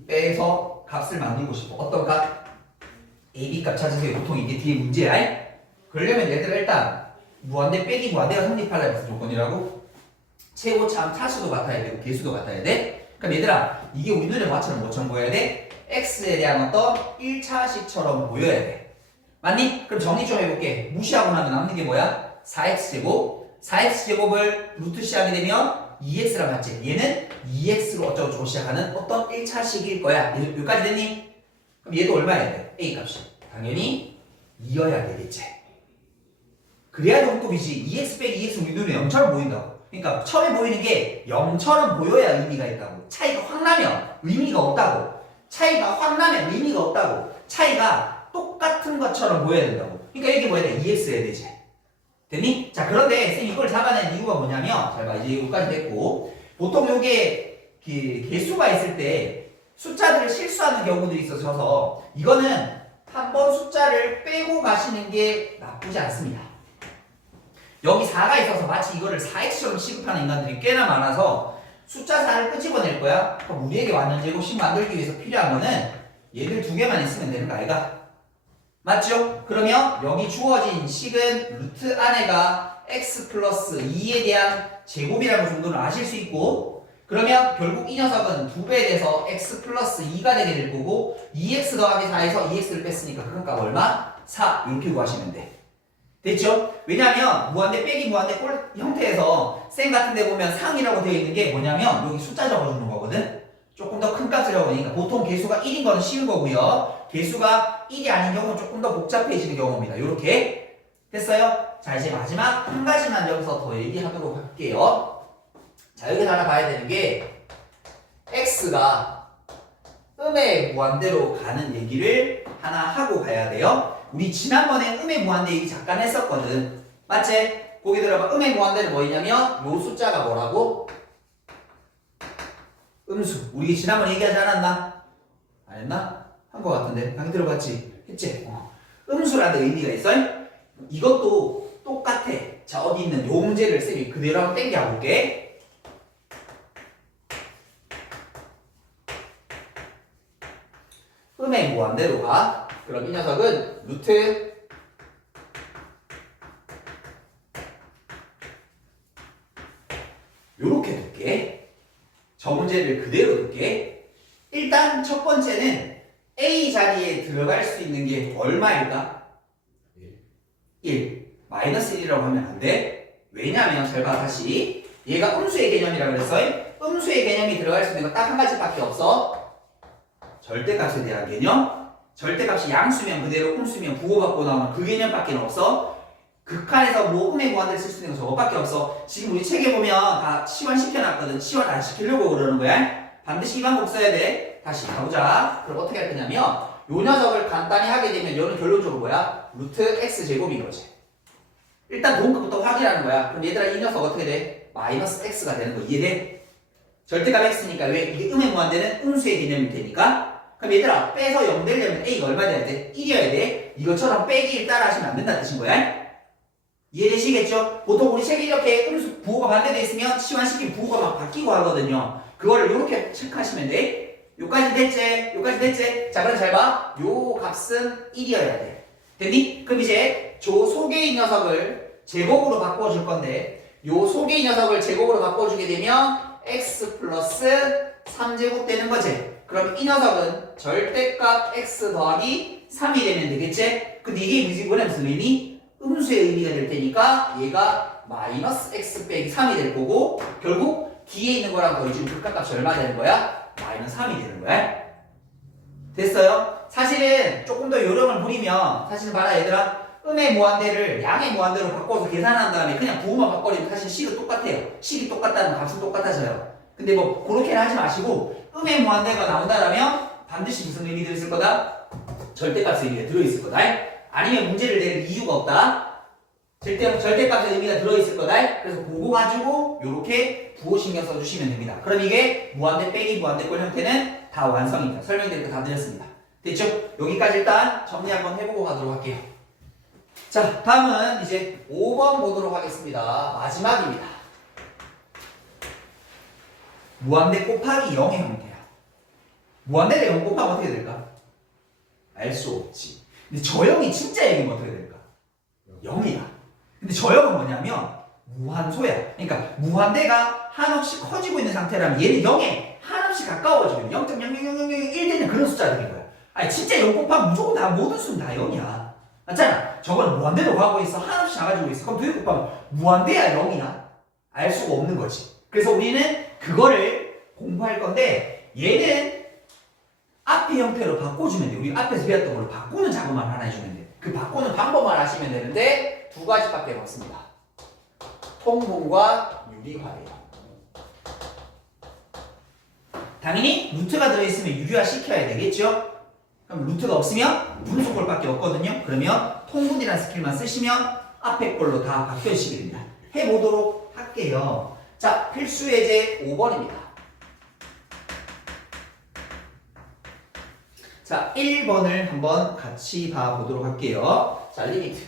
빼서 값을 만들고 싶어. 어떤 값? AB 값 찾으세요. 보통 이게 뒤에 문제야. 그러려면 얘들아 일단 무한대 빼기 무한대가 성립하려면 무슨 조건이라고? 최고참 차수도 같아야 되고 개수도 같아야 돼. 그럼 얘들아 이게 우리 눈에 봐처럼 뭐처럼 보여야 돼? x에 대한 어떤 1차식처럼 보여야 돼. 맞니? 그럼 정리 좀 해볼게. 무시하고 나면 남는 게 뭐야? 4x제곱 4x제곱을 루트 시하게 되면 2x라 맞지? 얘는 2x로 어쩌고저쩌고 시작하는 어떤 1차식일 거야. 여기까지 됐니? 그럼 얘도 얼마야 돼? a 값이 당연히 2여야 되겠지. 그래야 동급이지. 2x 빼기 2x 우리 눈에 0처럼 보인다고. 그러니까 처음에 보이는 게 0처럼 보여야 의미가 있다고. 차이가 확 나면 의미가 없다고. 차이가 확 나면 의미가 없다고. 차이가 똑같은 것처럼 보여야 된다고. 그러니까 이게 뭐야 돼? 2x 해야 되지. 됐니? 자, 그런데 쌤 이걸 잡아낸 이유가 뭐냐면 잘 봐. 이제 여기까지 됐고 보통 요게 개수가 있을 때 숫자들을 실수하는 경우들이 있어서 이거는 한번 숫자를 빼고 가시는 게 나쁘지 않습니다. 여기 4가 있어서 마치 이거를 4x처럼 취급하는 인간들이 꽤나 많아서 숫자 4를 끄집어낼 거야. 그럼 우리에게 완전 제곱식 만들기 위해서 필요한 거는 얘들 두 개만 있으면 되는 거 아이가? 맞죠? 그러면 여기 주어진 식은 루트 안에가 x 플러스 2에 대한 제곱이라는 정도는 아실 수 있고 그러면 결국 이 녀석은 2배 돼서 x 플러스 2가 되게 될 거고 2x 더하기 4에서 2x를 뺐으니까 그 값 얼마? 4 이렇게 구하시면 돼. 됐죠? 왜냐면 무한대 빼기 무한대 꼴 형태에서 쌤 같은 데 보면 상이라고 되어 있는 게 뭐냐면 여기 숫자 적어주는 거거든? 조금 더 큰 값을 적으니까 보통 개수가 1인 거는 쉬운 거고요. 개수가 1이 아닌 경우는 조금 더 복잡해지는 경우입니다. 요렇게 됐어요? 자, 이제 마지막 한 가지만 여기서 더 얘기하도록 할게요. 자, 여기서 하나 봐야 되는 게 x가 음의 무한대로 가는 얘기를 하나 하고 가야 돼요. 우리 지난번에 음의 무한대 얘기 잠깐 했었거든. 맞지? 거기 들어봐. 음의 무한대는 뭐냐면 요 숫자가 뭐라고? 음수. 우리 지난번에 얘기하지 않았나? 안 했나? 한 거 같은데. 강의 들어봤지? 했지? 음수라는 의미가 있어요? 이것도 똑같아. 자, 어디 있는 요 문제를 쌤이 그대로 한번 땡겨 볼게. 음의 무한대로 가. 그럼 이 녀석은 루트 요렇게 둘게. 저 문제를 그대로 둘게. 일단 첫 번째는 A 자리에 들어갈 수 있는 게 얼마일까? 1. 마이너스 1이라고 하면 안 돼. 왜냐면 잘 봐. 다시 얘가 음수의 개념이라고 그랬어요. 음수의 개념이 들어갈 수 있는 거 딱 한 가지밖에 없어. 절대값에 대한 개념. 절대값이 양수면 그대로 음수면 부호받고 나오면 그 개념밖에 없어. 극한에서 뭐 음의 무한대를 쓸 수 있는 거 저거밖에 없어. 지금 우리 책에 보면 다 치환 시켜놨거든. 치환 안 시키려고 그러는 거야. 반드시 이 방법 써야 돼. 다시 가보자. 그럼 어떻게 할 거냐면 요 녀석을 간단히 하게 되면 얘는 결론적으로 뭐야? 루트 x제곱인 거지. 일단 동급부터 확인하는 거야. 그럼 얘들아 이 녀석 어떻게 돼? 마이너스 x가 되는 거 이해돼? 절대값 x니까 왜? 이게 음의 무한대는 음수의 개념이 되니까. 그럼 얘들아 빼서 0 되려면 a가 얼마 돼야 돼? 1이어야 돼. 이것처럼 빼기를 따라 하시면 안 된다는 뜻인 거야. 이해되시겠죠? 보통 우리 책이 이렇게 음수 부호가 반대되어 있으면 치환시킨 부호가 막 바뀌고 하거든요. 그거를 이렇게 체크하시면 돼. 요까지 됐지? 요까지 됐지? 자, 그럼 잘 봐. 요 값은 1이어야 돼. 됐니? 그럼 이제 저 속에 이 녀석을 제곱으로 바꿔줄 건데 요 속에 이 녀석을 제곱으로 바꿔주게 되면 x 플러스 3제곱 되는 거지. 그럼 이 녀석은 절대값 x 더하기 3이 되면 되겠지? 근데 이게 무슨 의미? 음수의 의미가 될 테니까 얘가 마이너스 x 빼기 3이 될 거고 결국 뒤에 있는 거랑 더해주면 극한값이 얼마 되는 거야? 마이너스 3이 되는 거야. 됐어요? 사실은 조금 더 요령을 부리면 사실은 봐라 얘들아 음의 무한대를 양의 무한대로 바꿔서 계산한 다음에 그냥 부호만 바꿔버리면 사실 식은 똑같아요. 식이 똑같다는 값은 똑같아져요. 근데 뭐 그렇게는 하지 마시고 음의 무한대가 나온다라면 반드시 무슨 의미가 있을 거다? 절대값의 의미가 들어있을 거다. 아니면 문제를 낼 이유가 없다. 절대값의 의미가 들어있을 거다. 그래서 그거 가지고 이렇게 부호 신경 써주시면 됩니다. 그럼 이게 무한대 빼기 무한대꼴 형태는 다 완성입니다. 설명드릴 거 다 드렸습니다. 됐죠? 여기까지 일단 정리 한번 해보고 가도록 할게요. 자, 다음은 이제 5번 보도록 하겠습니다. 마지막입니다. 무한대 곱하기 0의 형태야. 무한대를 0 곱하면 어떻게 될까? 알 수 없지. 근데 저 0이 진짜 0이면 어떻게 될까? 0이야. 근데 저 0은 뭐냐면 무한소야. 그러니까 무한대가 한없이 커지고 있는 상태라면 얘는 0에 한없이 가까워지면 0.00001 되는 그런 숫자가 되는 거야. 아니 진짜 0 곱하면 무조건 다 모든 수는 다 0이야. 맞잖아. 저거는 무한대로 가고 있어. 한없이 작아지고 있어. 그럼 2 곱하면 무한대야 0이야? 알 수가 없는 거지. 그래서 우리는 그거를 공부할 건데 얘는 앞의 형태로 바꿔주면 돼. 우리 앞에서 배웠던 걸로 바꾸는 작업만 하나 해주면 돼. 그 바꾸는 방법만 하시면 되는데 두 가지밖에 없습니다. 통분과 유리화예요. 당연히 루트가 들어있으면 유리화 시켜야 되겠죠? 그럼 루트가 없으면 분수꼴밖에 없거든요. 그러면 통분이라는 스킬만 쓰시면 앞에 걸로 다 바뀌어지게 됩니다. 해보도록 할게요. 자, 필수 예제 5번입니다. 자, 1번을 한번 같이 봐보도록 할게요. 자, 리미트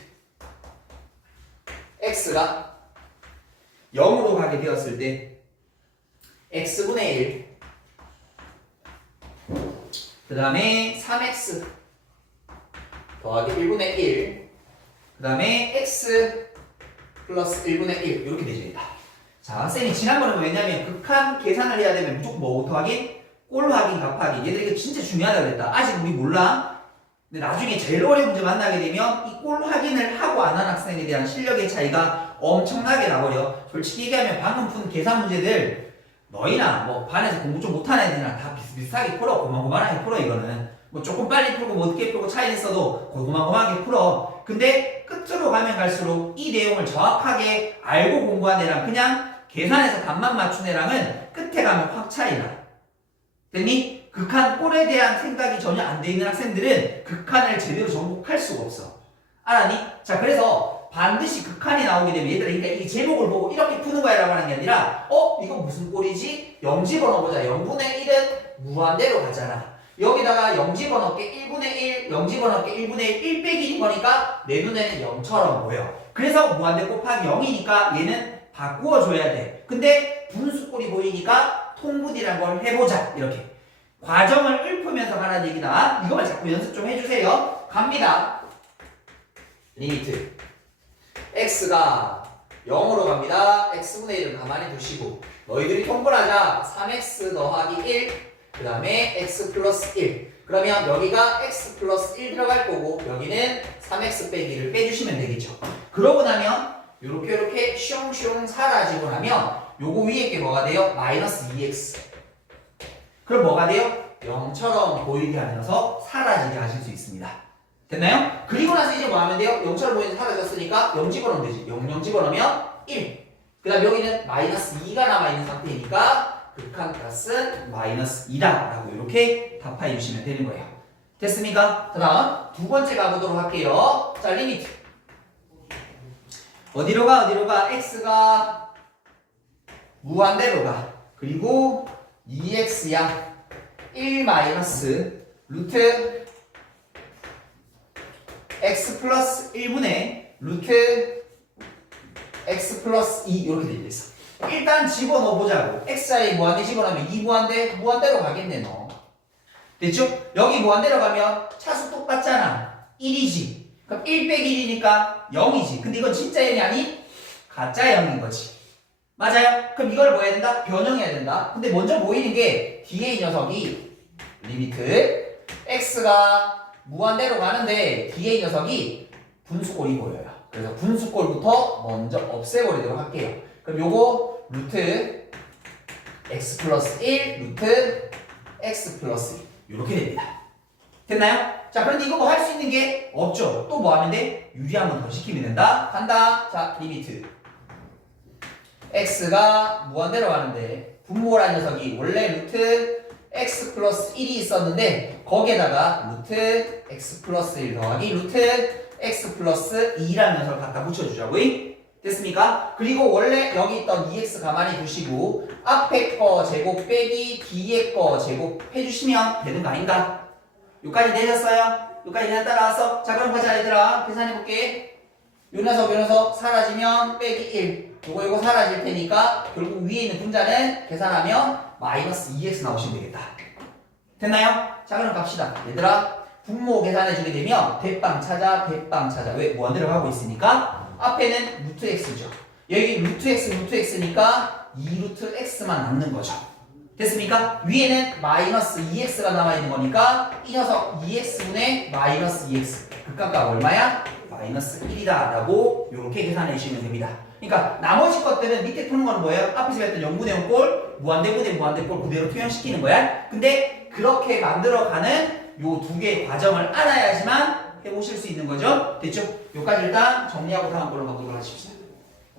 x가 0으로 가게 되었을 때 x분의 1 그 다음에 3x 더하기 1분의 1 그 다음에 x 플러스 1분의 1 이렇게 되죠. 자, 쌤이 지난번에 왜냐면 극한 계산을 해야 되면 무조건 뭐부터 하기? 꼴 확인, 값 확인. 얘들 이거 진짜 중요하다고 그랬다. 아직 우리 몰라. 근데 나중에 제일 어려운 문제 만나게 되면 이 꼴 확인을 하고 안 한 학생에 대한 실력의 차이가 엄청나게 나버려. 솔직히 얘기하면 방금 푼 계산 문제들 너희나 뭐 반에서 공부 좀 못하는 애들이랑 다 비슷비슷하게 풀어. 고만고만하게 풀어. 이거는 뭐 조금 빨리 풀고 뭐 늦게 풀고 차이 있어도 고만고만하게 풀어. 근데 끝으로 가면 갈수록 이 내용을 정확하게 알고 공부한 애랑 그냥 계산해서 답만 맞춘 애랑은 끝에 가면 확 차이나. 됐니? 극한 꼴에 대한 생각이 전혀 안 돼 있는 학생들은 극한을 제대로 정복할 수가 없어. 알았니? 자, 그래서 반드시 극한이 나오게 되면 얘들아, 그러니까 이 제목을 보고 이렇게 푸는 거야 라고 하는 게 아니라 이거 무슨 꼴이지? 0 집어넣어보자. 0분의 1은 무한대로 가잖아. 여기다가 0 집어넣게 1분의 1, 0 집어넣게 1분의 1 빼기 1인 거니까 내 눈에는 0처럼 보여. 그래서 무한대 곱하기 0이니까 얘는 바꾸어줘야 돼. 근데 분수꼴이 보이니까 통분이란 걸 해보자. 이렇게 과정을 읊으면서 가는 얘기다. 이거만 자꾸 연습 좀 해주세요. 갑니다. 리미트 x가 0으로 갑니다. x분의 1을 가만히 두시고 너희들이 통분하자. 3x 더하기 1 그 다음에 x 플러스 1 그러면 여기가 x 플러스 1 들어갈 거고 여기는 3x 빼기 1을 빼주시면 되겠죠. 그러고 나면 요렇게 슝슝 사라지고 나면 요거 위에 게 뭐가 돼요? 마이너스 2x. 그럼 뭐가 돼요? 0처럼 보이게 하면서 사라지게 하실 수 있습니다. 됐나요? 그리고 나서 이제 뭐 하면 돼요? 0처럼 보이게 사라졌으니까 0 집어넣으면 되지. 0 집어넣으면 1. 그 다음 여기는 마이너스 2가 남아있는 상태이니까 극한값은 마이너스 2다 라고 이렇게 답해 주시면 되는 거예요. 됐습니까? 그 다음 두 번째 가보도록 할게요. 자, 리미트 어디로 가? x가 무한대로 가. 그리고 2x야 1 마이너스 루트 x 플러스 1분의 루트 x 플러스 2 이렇게 되어 있어. 일단 집어넣어보자고. x자리에 무한대 집어넣으면 2 무한대로 가겠네 너. 됐죠? 여기 무한대로 가면 차수 똑같잖아. 1이지. 그럼 1 빼기 1이니까 0이지. 근데 이건 진짜 0이 아닌 가짜 0인 거지. 맞아요? 그럼 이걸 뭐 해야 된다? 변형해야 된다. 근데 먼저 보이는 게 뒤에 이 녀석이 리미트 x가 무한대로 가는데 뒤에 이 녀석이 분수꼴이 보여요. 그래서 분수꼴부터 먼저 없애버리도록 할게요. 그럼 요거 루트 x 플러스 1 루트 x 플러스 1 이렇게 됩니다. 됐나요? 자, 그런데 이거 뭐 할 수 있는 게 없죠. 또 뭐 하면 돼? 유리 한 번 더 시키면 된다. 간다. 자, 리미트 x가 무한대로 가는데 분모라는 녀석이 원래 루트 x 플러스 1이 있었는데 거기에다가 루트 x 플러스 1 더하기 루트 x 플러스 2라는 녀석을 갖다 붙여주자고요. 됐습니까? 그리고 원래 여기 있던 2x 가만히 두시고 앞에 거 제곱 빼기 뒤에 거 제곱 해주시면 되는 거 아닌가? 여기까지 내렸어요? 여기까지 그냥 따라왔어? 자, 그럼 가자 얘들아. 계산해볼게. 요 녀석 사라지면 빼기 1 요거 사라질 테니까 결국 위에 있는 분자는 계산하면 마이너스 2x 나오시면 되겠다. 됐나요? 자, 그럼 갑시다. 얘들아, 분모 계산해주게 되면 대빵 찾아. 왜? 무한대로 가고 있으니까 앞에는 루트 x죠. 여기 루트 x니까 2루트 x만 남는 거죠. 됐습니까? 위에는 마이너스 2x가 남아있는 거니까 이 녀석 2x분의 마이너스 2x 극값값 얼마야? 마이너스 1이다 라고 이렇게 계산해 주시면 됩니다. 그러니까 나머지 것들은 밑에 푸는 거는 뭐예요? 앞에서 했던 0분의 0꼴 무한대분의 무한대꼴 그대로 투영시키는 거야. 근데 그렇게 만들어가는 요 두 개의 과정을 알아야지만 해보실 수 있는 거죠. 됐죠? 요까지 일단 정리하고 다음 걸로 가보도록 하십시오.